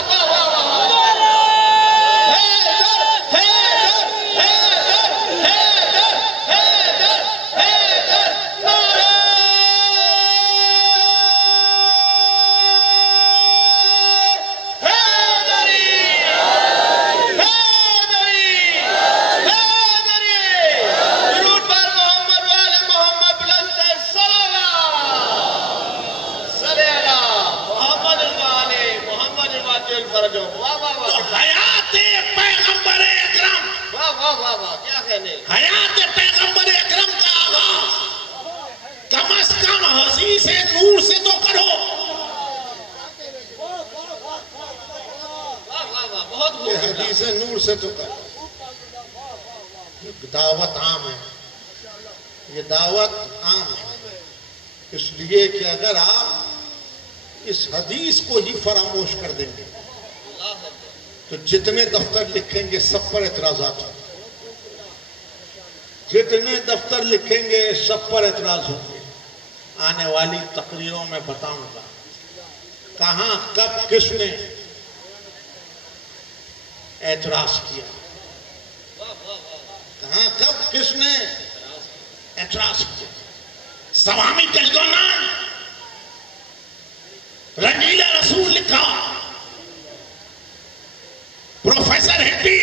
عاجل فرجو. واہ واہ واہ. تو حیات پیغمبر اکرم، واہ واہ واہ واہ، کیا کہنے. حیات پیغمبر اکرم کا آغاز کم از کم حدیث نور سے تو کرو. واہ واہ واہ، بہت خوب. حدیث نور سے تو کرو. دعوت عام ہے، یہ دعوت عام ہے، اس لیے کہ اگر آپ اس حدیث کو ہی فراموش کر دیں گے تو جتنے دفتر لکھیں گے سب پر اعتراضات ہوں گے، جتنے دفتر لکھیں گے سب پر اعتراض ہوں گے. آنے والی تقریروں میں بتاؤں گا کہاں کب کس نے اعتراض کیا، کہاں کب کس نے اعتراض کیا. سوامی کشگونان رنگیلا رسول لکھا، پروفیسر ہیٹی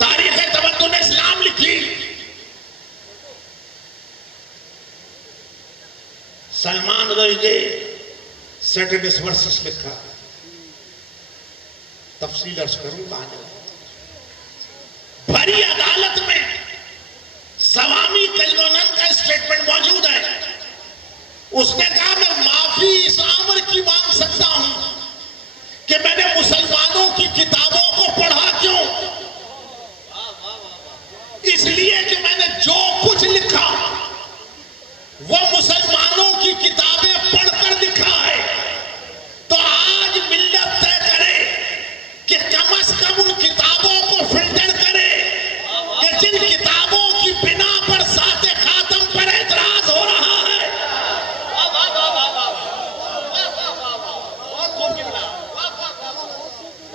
تاریخ تمدن اسلام لکھی، سلمان رشدی سیٹرڈیز ورسس لکھا. تفصیل عرض کروں گا آنے بھری عدالت میں سوامی کشگونان کا اسٹیٹمنٹ موجود ہے. اس نے کہا میں معافی اس امر کی مانگ سکتا ہوں کہ میں نے مسلمانوں کی کتابوں کو پڑھا کیوں؟ اس لیے کہ میں نے جو کچھ لکھا وہ مسلمانوں کی کتابیں پڑھ کر لکھا ہے. تو آج ملت طے کرے کہ کم از کم ان کتابوں کو فلٹر کرے کہ جن کتابوں کی بنا پر ذات خاتم پر اعتراض ہو رہا ہے.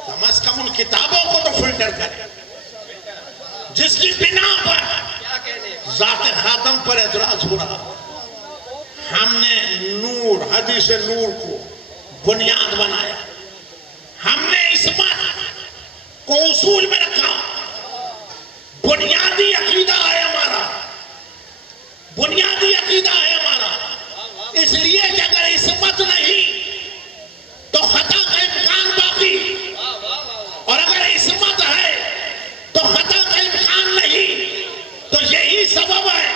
کم از کم ان کتابوں کو تو فلٹر کرے جس کی بنا پر ذات خاتم پر اعتراض ہو رہا. ہم نے نور، حدیث نور کو بنیاد بنایا، ہم نے عصمت کو اصول میں رکھا. بنیادی عقیدہ ہے ہمارا، بنیادی عقیدہ ہے ہمارا. اس لیے کہ اگر عصمت نہیں تو خطا کا امکان باقی، اور اگر عصمت ہے تو خطا کا امکان نہیں. تو یہی سبب ہے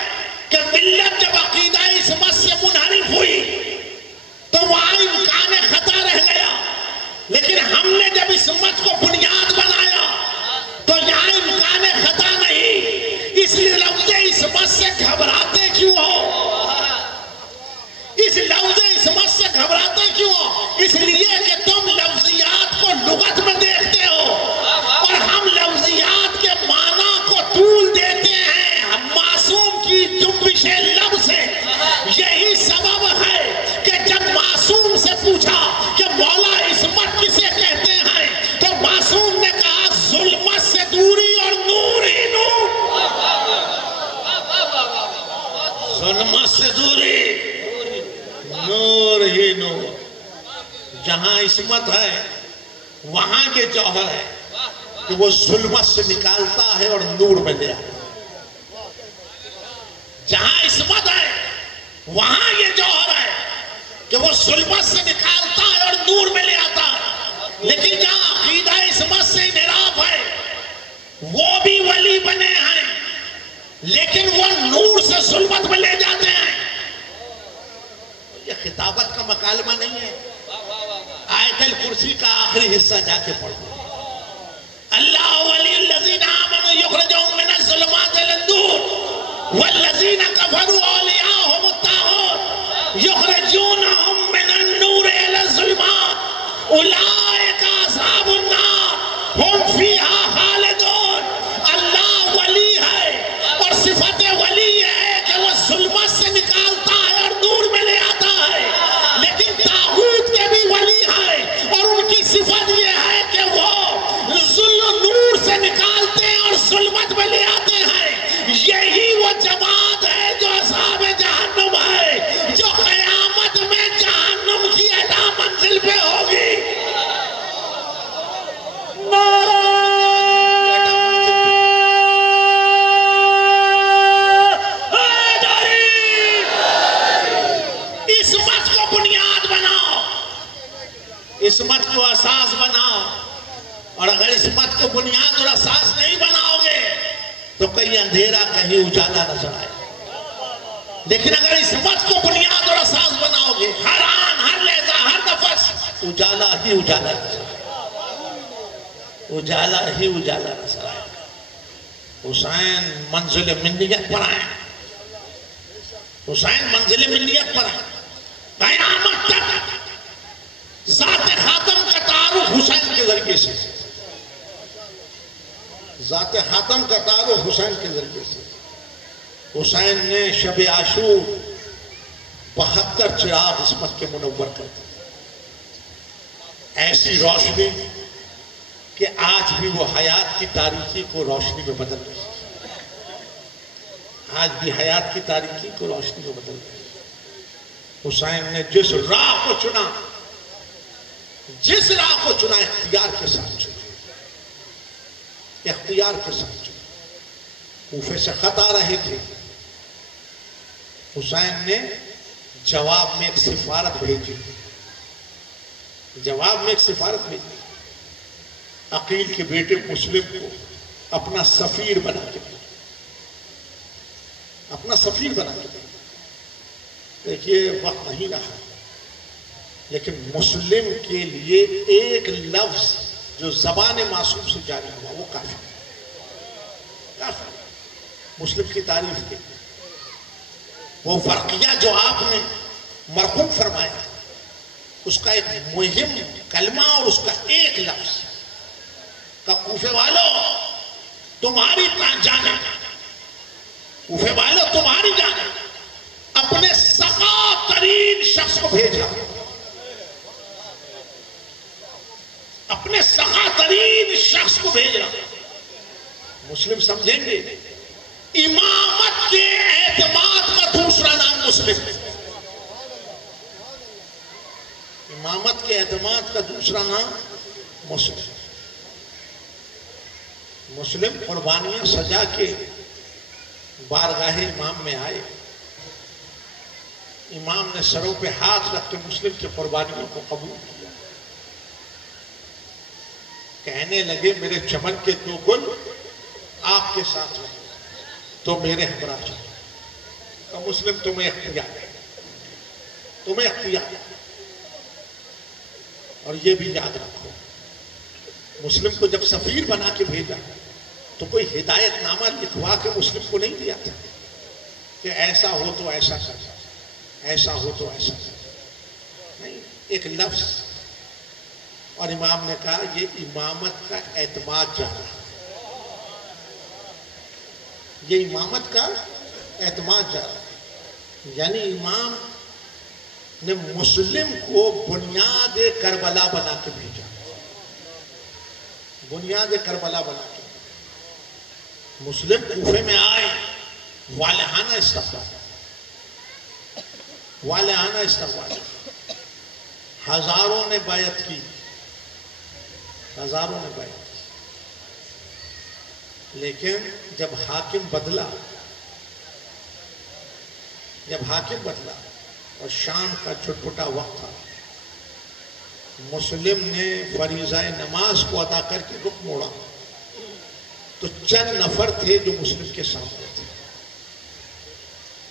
کہ ملت جب عقیدہ عصمت سے منحرف ہوئی تو وہاں امکان خطا رہ گیا. لیکن ہم نے جب عصمت کو بنیاد بنایا تو یہاں امکان خطا نہیں. اس لیے لفظ عصمت سے گھبراتے کیوں ہو؟ اس لفظ عصمت سے گھبراتے کیوں ہو؟ اس لیے کہ تم لفظیات کو لغت میں دیکھتے ہو اور ہم لفظیات کے معنی کو طول دیتے ہیں. ہم معصوم کی جنبش لفظ سے. یہی سبب ہے کہ جب معصوم سے پوچھا کہ مولا عصمت کسے کہتے ہیں تو معصوم نے کہا ظلمت سے دوری اور نور ہی نور. ظلمت سے دوری، نور ہی نور. جہاں عصمت ہے وہاں یہ جوہر ہے کہ وہ ظلمت سے نکالتا ہے اور نور میں لے آتا. جہاں عصمت ہے وہاں یہ جوہر ہے کہ وہ ظلمت سے نکالتا ہے اور نور میں لے آتا ہے. لیکن جہاں عقیدہ عصمت سے انحراف ہے وہ بھی ولی بنے ہیں لیکن وہ نور سے ظلمت میں لے جاتے ہیں. یہ خطابت کا مکالمہ نہیں ہے. آیت الکرسی کا آخری حصہ جا کے پڑھو. اللہ ولی الذین آمنوا یخرجهم من الظلمات الی النور والذین کفروا اولیاءهم الطاغوت یخرجونهم من النور الی الظلمات اولئک اصحاب النار هم فیہا خالدون. اللہ ولی ہے اور صفت ولی یہ ہے کہ وہ ظلمت سے نکالتا ہے اور نور میں لے آتا ہے. لیکن طاغوت کے بھی ولی ہے اور ان کی صفت یہ ہے کہ وہ نور سے نکالتے ہیں اور ظلمت میں لے آتے ہیں. یہی وہ جماعت ہے جو اصحاب جہنم ہے. عصمت کو اساس بناؤ، اور اگر عصمت کو بنیاد اور اساس نہیں بناؤ گے تو کہیں اندھیرا کہیں اجالا نظر آئے. لیکن اگر عصمت کو بنیاد اور اساس بناؤ گے، ہر آن، ہر لہجہ، ہر نفس اجالا ہی اجالا نظر آئے، اجالا ہی اجالا نظر آئے. حسین منزل منیت پر آئے، حسین منزل منیت پر آئے. قیامت تک ذات خاتم کا تعارف حسین کے ذریعے سے، ذات خاتم کا تعارف حسین کے ذریعے سے. حسین نے شب عاشور 72 چراغ عصمت کے منور کر دی، ایسی روشنی کہ آج بھی وہ حیات کی تاریکی کو روشنی میں بدل رہی ہے، آج بھی حیات کی تاریکی کو روشنی میں بدل رہی ہے. حسین نے جس راہ کو چنا، جس راہ کو چنا، اختیار کے ساتھ چنا، اختیار کے ساتھ چنا. کوفے سے خط آ رہے تھے، حسین نے جواب میں ایک سفارت بھیجی، جواب میں ایک سفارت بھیجی، عقیل کے بیٹے مسلم کو اپنا سفیر بنا کے دیا، اپنا سفیر بنا کے دیا. دیکھیے وقت نہیں رہا، لیکن مسلم کے لیے ایک لفظ جو زبان معصوم سے جاری ہوا وہ کافی، کافی مسلم کی تعریف کے. وہ فرقیہ جو آپ نے مرحوم فرمایا، اس کا ایک مہم کلمہ اور اس کا ایک لفظ کہ کوفے والوں تمہاری جانا، کوفے والوں تمہاری جانا، اپنے سخا ترین شخص کو بھیجا، اپنے سخا ترین شخص کو بھیجا. مسلم سمجھیں گے امامت کے اعتماد کا دوسرا نام مسلم، امامت کے اعتماد کا دوسرا نام مسلم. مسلم قربانیاں سجا کے بارگاہ امام میں آئے، امام نے سروں پہ ہاتھ رکھ کے مسلم کی قربانیوں کو قبول کیا. کہنے لگے میرے چمن کے 2 گل آپ کے ساتھ رہے تو میرے ہمراہ چلے. تو مسلم تمہیں اختیار ہے، تمہیں اختیار ہے. اور یہ بھی یاد رکھو، مسلم کو جب سفیر بنا کے بھیجا تو کوئی ہدایت نامہ لکھوا کے مسلم کو نہیں دیا تھا کہ ایسا ہو تو ایسا کر، ایسا ہو تو ایسا کر، نہیں، ایک لفظ. اور امام نے کہا یہ امامت کا اعتماد جا رہا ہے، یہ امامت کا اعتماد جا رہا ہے. یعنی امام نے مسلم کو بنیاد کربلا بنا کے بھیجا، بنیاد کربلا بنا کے. مسلم کوفے میں آئے، والہانہ استقبال، والہانہ استقبال. ہزاروں نے بیعت کی، ہزاروں نے بیعت کی. لیکن جب حاکم بدلا، جب حاکم بدلا اور شام کا چھٹپٹا وقت تھا، مسلم نے فریضہ نماز کو ادا کر کے رخ موڑا تو چند نفر تھے جو مسلم کے سامنے تھے.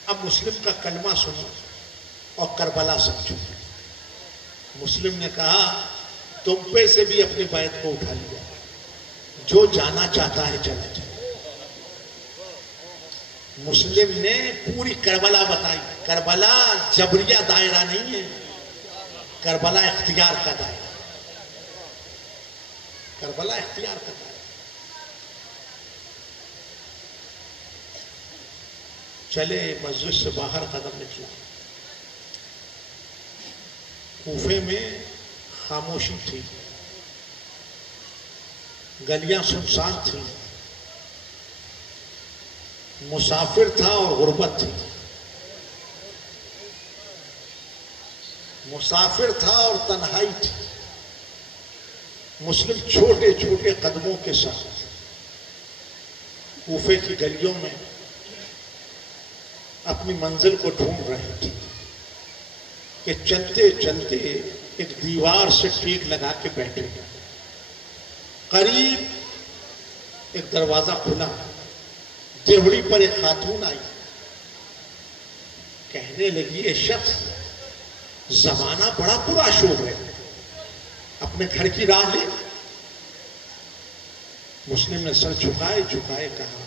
اب مسلم کا کلمہ سنو اور کربلا سمجھو. مسلم نے کہا تم پہ سے بھی اپنی بیعت کو اٹھا لیا، جو جانا چاہتا ہے چلا جائے. مسلم نے پوری کربلا بتائی. کربلا جبریہ دائرہ نہیں ہے، کربلا اختیار کا دائرہ، کربلا اختیار کا دائرہ. چلے مسجد سے باہر قدم نکلا، کوفے میں خاموشی تھی، گلیاں سنسان تھیں، مسافر تھا اور غربت تھی، مسافر تھا اور تنہائی تھی. مسلم چھوٹے چھوٹے قدموں کے ساتھ کوفے کی گلیوں میں اپنی منزل کو ڈھونڈ رہے تھے کہ چلتے چلتے ایک دیوار سے ٹیک لگا کے بیٹھے. قریب ایک دروازہ کھلا, دیوڑی پر ایک خاتون آئی, کہنے لگی یہ شخص زمانہ بڑا برا شور ہے, اپنے گھر کی راہ لے. مسلم نے سر جھکائے کہا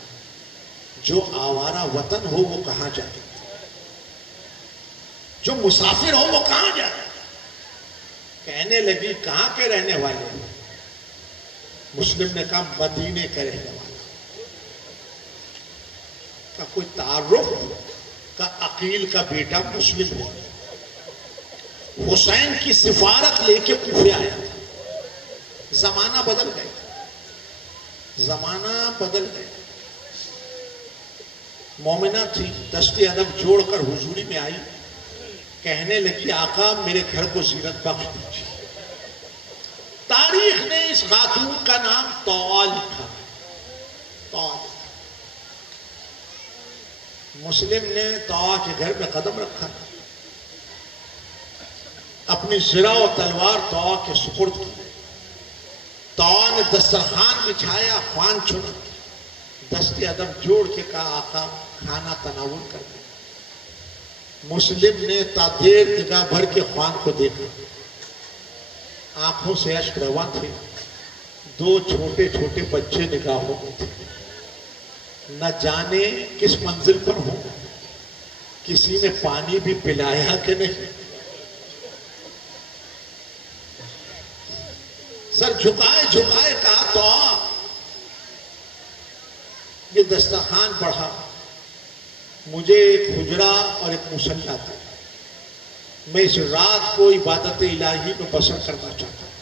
جو آوارہ وطن ہو وہ کہاں جائے, جو مسافر ہو وہ کہاں جائے. کہنے لگی کہاں کے رہنے والے ہو؟ مسلم نے کہا مدینے کا رہنے والا. کا کوئی تعارف کا عقیل کا بیٹا مسلم ہو, حسین کی سفارت لے کے کوفے آیا. زمانہ بدل گیا, زمانہ بدل گیا. مومنہ تھی, دست ادب جوڑ کر حضوری میں آئی, کہنے لگی آقا میرے گھر کو زینت بخش دیجیے. تاریخ نے اس خاتون کا نام طوع لکھا. طوع. مسلم نے طوع کے گھر میں قدم رکھا, اپنی زرہ و تلوار طوع کے سپرد کی. طوع نے دسترخوان بچھایا, خوان چنا, دست ادب جوڑ کے کہا آقا کھانا تناول کر دیں. مسلم نے تا دیر نگاہ بھر کے خوان کو دیکھا, آنکھوں سے اشک رواں تھے, دو چھوٹے چھوٹے بچے نگاہوں میں تھے. نہ جانے کس منزل پر ہوں, کسی نے پانی بھی پلایا کہ نہیں. سر جھکائے کہا طوع یہ دسترخوان بڑھا, مجھے ایک حجرہ اور ایک مصلی تھا, میں اس رات کو عبادت الہی میں بسر کرنا چاہتا ہوں.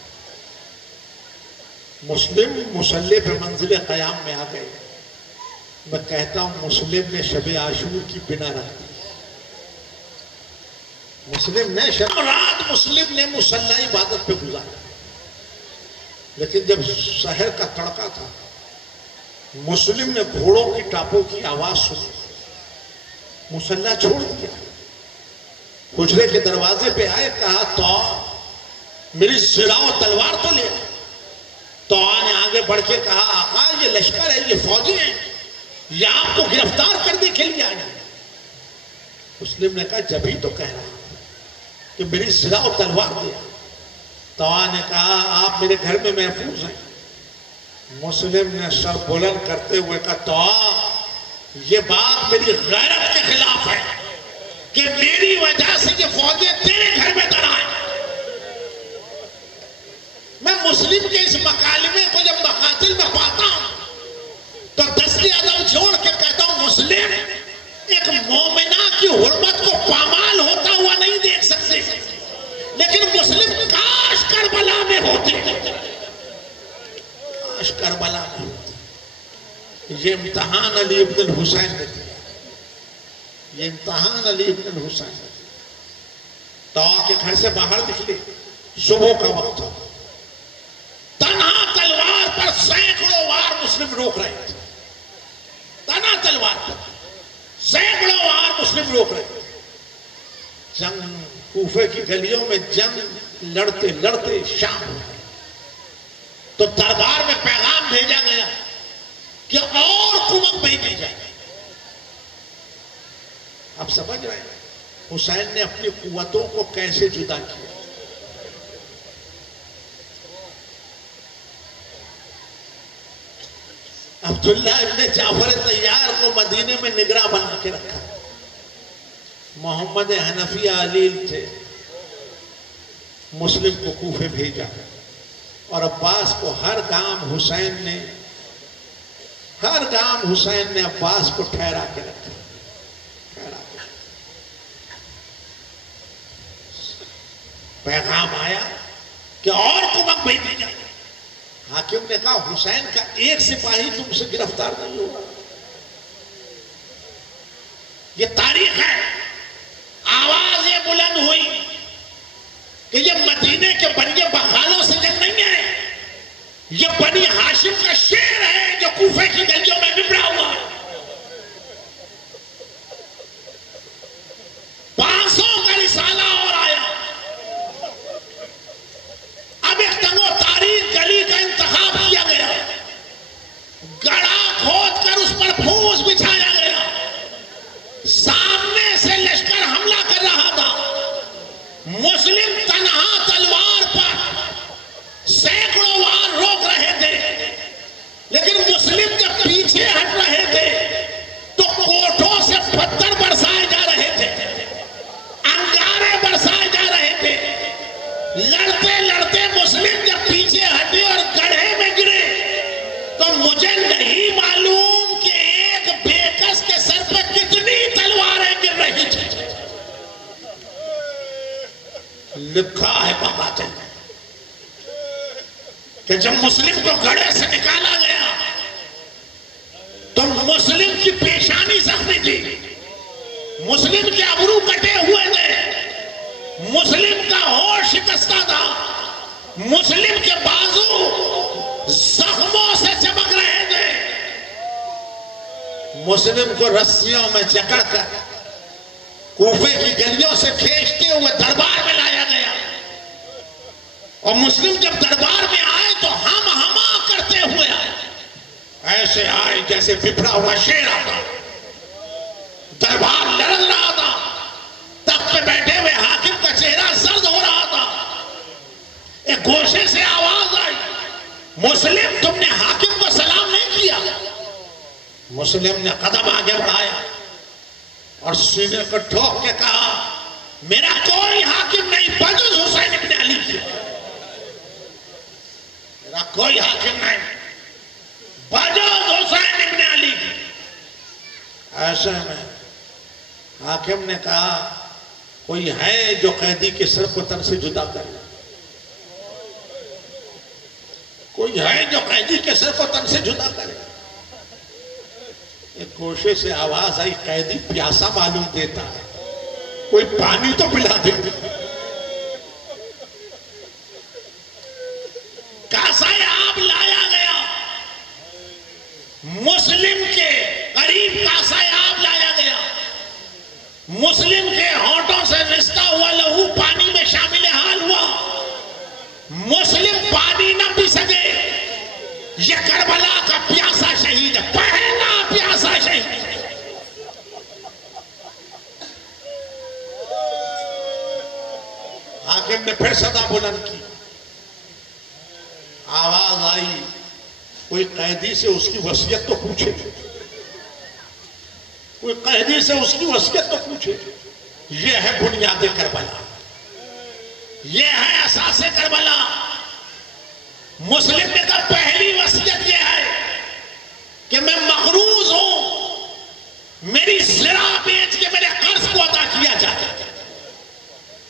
مسلم مصلی پہ منزل قیام میں آ گئے. میں کہتا ہوں مسلم نے شب عاشور کی بنا رکھ دی. مسلم نے شب رات مسلم نے مصلی عبادت پہ گزارا, لیکن جب سحر کا تڑکا تھا مسلم نے گھوڑوں کی ٹاپوں کی آواز سنی, مصلی چھوڑ دیا, حجرے کے دروازے پہ آئے, کہا طوع میری زرہ و تلوار تو لے. طوع نے آگے بڑھ کے کہا آقا یہ لشکر ہے, یہ فوجی ہیں, یہ آپ کو گرفتار کرنے کے لیے آئے. مسلم نے کہا جبھی تو کہہ رہا کہ میری زرہ و تلوار دیا. طوع نے کہا آپ میرے گھر میں محفوظ ہیں. مسلم نے سر بلند کرتے ہوئے کہا طوع یہ بات میری غیرت کے خلاف ہے کہ میری وجہ سے یہ فوجیں تیرے گھر میں در آئیں. میں مسلم کے اس مکالمے کو جب مقاتل میں پاتا ہوں تو دست ادب جوڑ کے کہتا ہوں مسلم ایک مومنہ کی حرمت کو پامال ہوتا ہوا نہیں دیکھ سکتے, لیکن مسلم کاش کربلا میں ہوتے, کاش کربلا میں ہوتے. یہ امتحان علی ابن الحسین نے دیا, یہ امتحان علی ابن الحسین نے دیا. طوع کے گھر سے باہر نکلے, صبح کا وقت تھا, تنہا تلوار پر سینکڑوں وار مسلم روک رہے تھے. تنہا تلوار پر سینکڑوں وار مسلم روک رہے تھے. جنگ کوفے کی گلیوں میں جنگ لڑتے لڑتے شام ہو گئی تو دربار میں پیغام بھیجا گیا کہ اور قوت بھیجی جائے. آپ سمجھ رہے ہیں حسین نے اپنی قوتوں کو کیسے جدا کیا. عبداللہ ابن جعفر طیار کو مدینے میں نگراں بنا کے رکھا. محمد حنفیہ علیل تھے, مسلم کو کوفے بھیجا, اور عباس کو ہر گام حسین نے عباس کو ٹھہرا کے رکھا. پیغام آیا کہ اور قوت بھیجی جائے. حاکم نے کہا حسین کا ایک سپاہی تم سے گرفتار نہیں ہوگا. یہ تاریخ ہے. آواز یہ بلند ہوئی کہ یہ مدینے کے بنی بخالوں سے جنگ نہیں ہے, یہ بنی ہاشم کا شیر ہے جو کوفے کی گلیوں میں ببرا ہوا ہے. 500 کا رسالہ اور آیا. لڑتے لڑتے مسلم جب پیچھے ہٹے اور گڑھے میں گرے تو مجھے نہیں معلوم کہ ایک بےکس کے سر پہ کتنی تلواریں گر رہی تھی. لکھا ہے مقاتل میں کہ جب مسلم کو گڑھے سے نکالا گیا تو مسلم کی پیشانی زخمی تھی, مسلم کے ابرو کٹے ہوئے تھے, مسلم کا ہوش شکستہ تھا, مسلم کے بازو زخموں سے چمک رہے تھے. مسلم کو رسیوں میں جکڑ کر کوفے کی گلیوں سے کھینچتے ہوئے دربار میں لایا گیا, اور مسلم جب دربار میں آئے تو ہم ہما کرتے ہوئے آئے, ایسے آئے جیسے بپھرا ہوا شیر آتا. دربار لڑ رہا تھا, تخت پہ بیٹھے ہوئے حاکم کا چہرہ زرد ہو رہا تھا. ایک گوشے سے آواز آئی, مسلم تم نے حاکم کو سلام نہیں کیا. مسلم نے قدم آگے بڑھایا اور سینے کو ٹھوک کے کہا, میرا کوئی حاکم نہیں بجز حسین ابن علی کی, میرا کوئی حاکم نہیں بجز حسین ابن علی کی. ایسے میں حاکم نے کہا, کوئی ہے جو قیدی کے سر کو تن سے جدا کرے, کوئی ہے جو قیدی کے سر کو تن سے جدا کرے. ایک گوشے سے آواز آئی, قیدی پیاسا معلوم دیتا ہے, کوئی پانی تو پلا دے. کاسائے آب لایا گیا, مسلم کے قریب کاسائے آب لایا گیا, مسلم کے ہونٹوں سے رستا ہوا لہو پانی میں شامل حال ہوا. مسلم پانی نہ پی سکے, یہ کربلا کا پیاسا شہید ہے, پہلا پیاسا شہید. حاکم نے پھر صدا بلند کی, آواز آئی, کوئی قیدی سے اس کی وصیت تو پوچھے, کوئی قیدی سے اس کی وصیت تو پوچھے. یہ ہے بنیاد کربلا, یہ ہے اساس کربلا. مسلم نے کہا پہلی وصیت یہ ہے کہ میں مقروض ہوں, میری زرع بیچ کے میرے قرض کو ادا کیا جائے.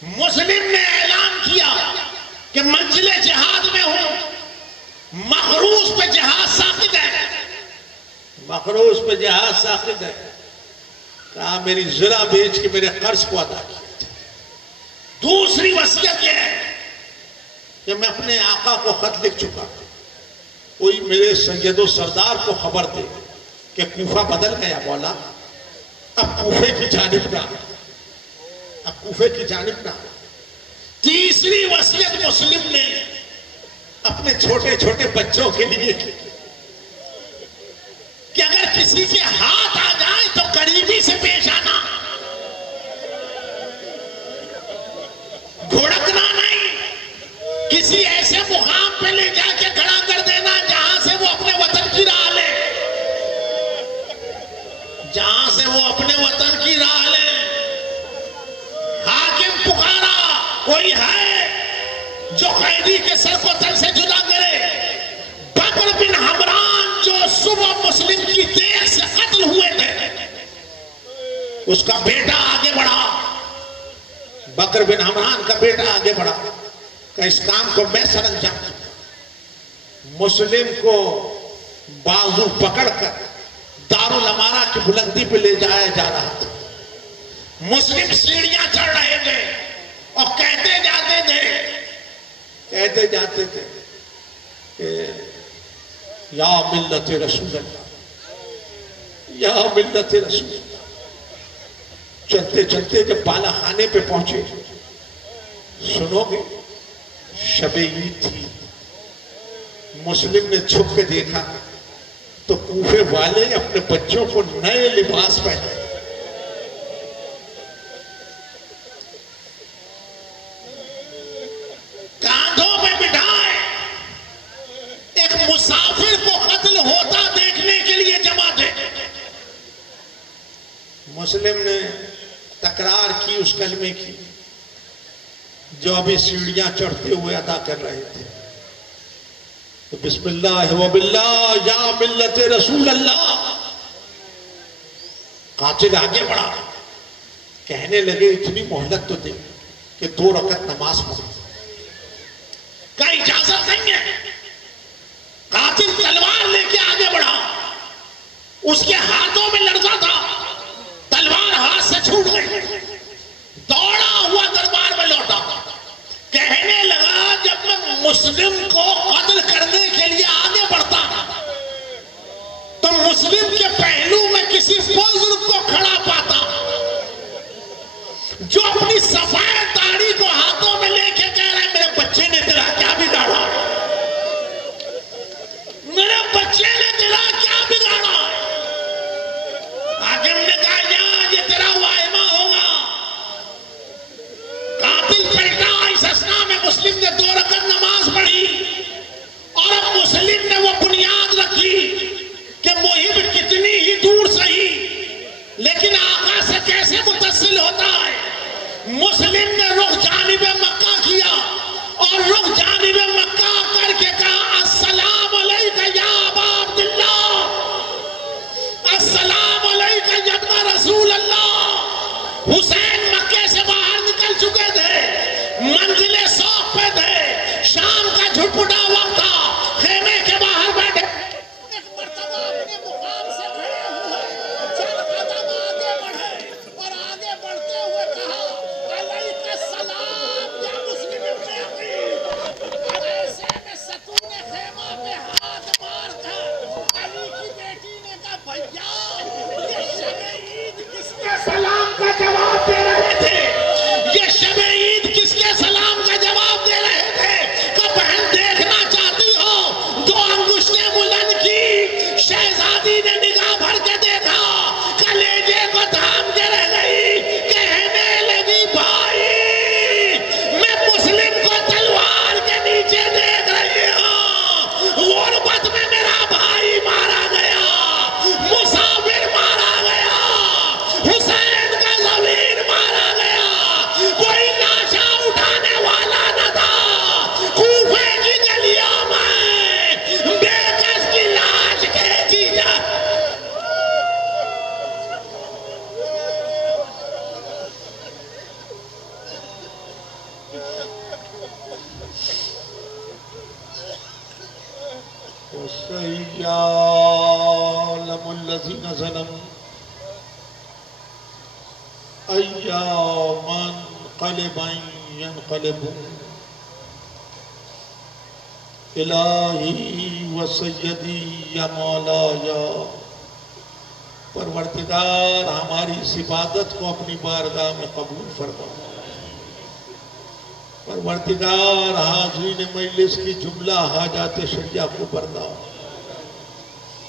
مسلم نے اعلان کیا کہ منزل جہاد میں ہوں, مقروض پہ جہاد ساقط ہے, مقروض پہ جہاد ساقط ہے. کہا میری زرع بیچ کے میرے قرض کو ادا کیا جائے. دوسری وصیت یہ ہے کہ میں اپنے آقا کو خط لکھ چکا, کوئی میرے سید و سردار کو خبر دے کہ کوفہ بدل گیا مولا, اب کوفے کی جانب نہ, اب کوفے کی جانب نہ. تیسری وصیت مسلم نے اپنے چھوٹے چھوٹے بچوں کے لیے کی کہ اگر کسی کے ہاتھ آ جائے تو قریبی سے پیش آنا, گھڑکنا نہیں, کسی ایسے مقام پہ لے جا کے کھڑا کر دینا جہاں سے وہ اپنے وطن کی راہ لے, جہاں سے وہ اپنے وطن کی راہ لے. حاکم پکارا, کوئی ہے جو قیدی کے سر کو تن سے جدا کرے. بکر بن حمران جو صبح مسلم کی دیکھ سے قتل ہوئے تھے, اس کا بیٹا آگے بڑھا, بکر بن حمران کا بیٹا آگے بڑھا کہ اس کام کو میں سر انجام دوں. مسلم کو بازو پکڑ کر دارالامارہ کی بلندی پہ لے جایا جا رہا تھا. مسلم سیڑھیاں چڑھ رہے تھے اور کہتے جاتے تھے کہ یا ملت رسول اللہ, یا ملت رسول اللہ. چلتے چلتے جب بالا خانے پہ پہنچے, سنو گے شب عید تھی, مسلم نے چھپ کے دیکھا تو کوفے والے اپنے بچوں کو نئے لباس پہنے, کاندھوں پہ بٹھائے, ایک مسافر کو قتل ہوتا دیکھنے کے لیے جمع تھے. مسلم نے تکرار کی اس کلمے کی, جو ابھی سیڑھیاں چڑھتے ہوئے ادا کر رہے تھے. تو بسم اللہ و باللہ یا ملت رسول اللہ. قاتل آگے بڑھا, کہنے لگے اتنی مہلت تو دے کہ 2 رکعت نماز پڑھیں. کا اجازت نہیں ہے. قاتل تلوار لے کے آگے بڑھا, اس کے ہاتھوں میں لرزا تھا, تلوار ہاتھ سے چھوٹ گئی, دوڑا ہوا دربار میں لوٹا, کہنے لگا جب میں مسلم کو قتل کرنے کے لیے آگے بڑھتا تو مسلم کے پہلو میں کسی بزرگ کو کھڑا پاتا جو اپنی سفید داڑھی کو ہاتھوں میں لے کے کہہ رہے میرے بچے نے تیرا کیا بگاڑا, میرے بچے نے تیرا کیا بگاڑا. حاکم نے کہا یہ تیرا وائمہ ہوگا. قاتل پلٹا, اس اسنا میں مسلم نے 2 رکعت نماز پڑھی اور اب مسلم نے وہ بنیاد رکھی کہ محب کتنی ہی دور سہی لیکن آقا سے کیسے متصل ہوتا ہے. مسلم نے رخ جانب مکہ کیا اور رخ جانب مکہ کر کے کہا السلام علیکہ یا ابا عبداللہ, السلام علیکہ یا ابن رسول اللہ. حسین مکے سے باہر نکل چکے تھے, منزل سوق پہ تھے, شام کا جھٹپٹا وقت تھا, خیمے کے باہر بیٹھے. ایک مرتبہ اپنے مقام سے کھڑے ہوئے, چند قدم آگے بڑھے اور آگے بڑھتے ہوئے کہا علیکہ السلام یا مسلم ابن عقیل. ایسے میں ستون خیمہ پہ ہاتھ مار کر علی کی بیٹی نے کہا بھیا یہ شب عید کس کے سلام کا جواب دے رہے تھے, یہ شب عید کس کے سلام کا جواب دے رہے تھے. کہ بہن دیکھنا چاہتی ہو, 2 انگشتیں بلند کی, شہزادی نے نگاہ بھر کے دیکھا, کلیجے کو تھام کے رہ گئی, کہنے لگی بھائی میں مسلم کو تلوار کے نیچے دیکھ رہی ہوں, غربت میں میرا بھائی مارا گیا, مسافر مارا گیا, حسین کا ضمیر مارا گیا, کوئی لاشا اٹھانے والا نہ تھا. کوفے کی گلیوں میں بے کس کی لاش کھینچی جا. وَسَيَّعْلَمُ الَّذِينَ ظَلَمُوا أَيَّ مُنقَلِبٍ يَنقَلِبُونَ. الہی و سیدی یا مولایا, پروردگار ہماری اس عبادت کو اپنی بارگاہ میں قبول فرما. پروردگار حاضرین مجلس کی جملہ حاجات شریعہ کو بردا.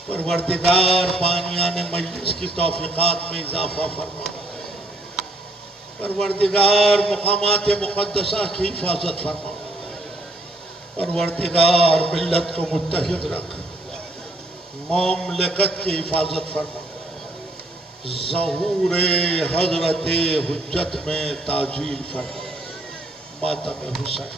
پروردگار بانیان مجلس کی توفیقات میں اضافہ فرما. پروردگار مقامات مقدسہ کی حفاظت فرما. پروردگار ملت کو متحد رکھ, مملکت کی حفاظت فرما. ظہور حضرت حجت میں تاجیل فرما. ماتم حسین.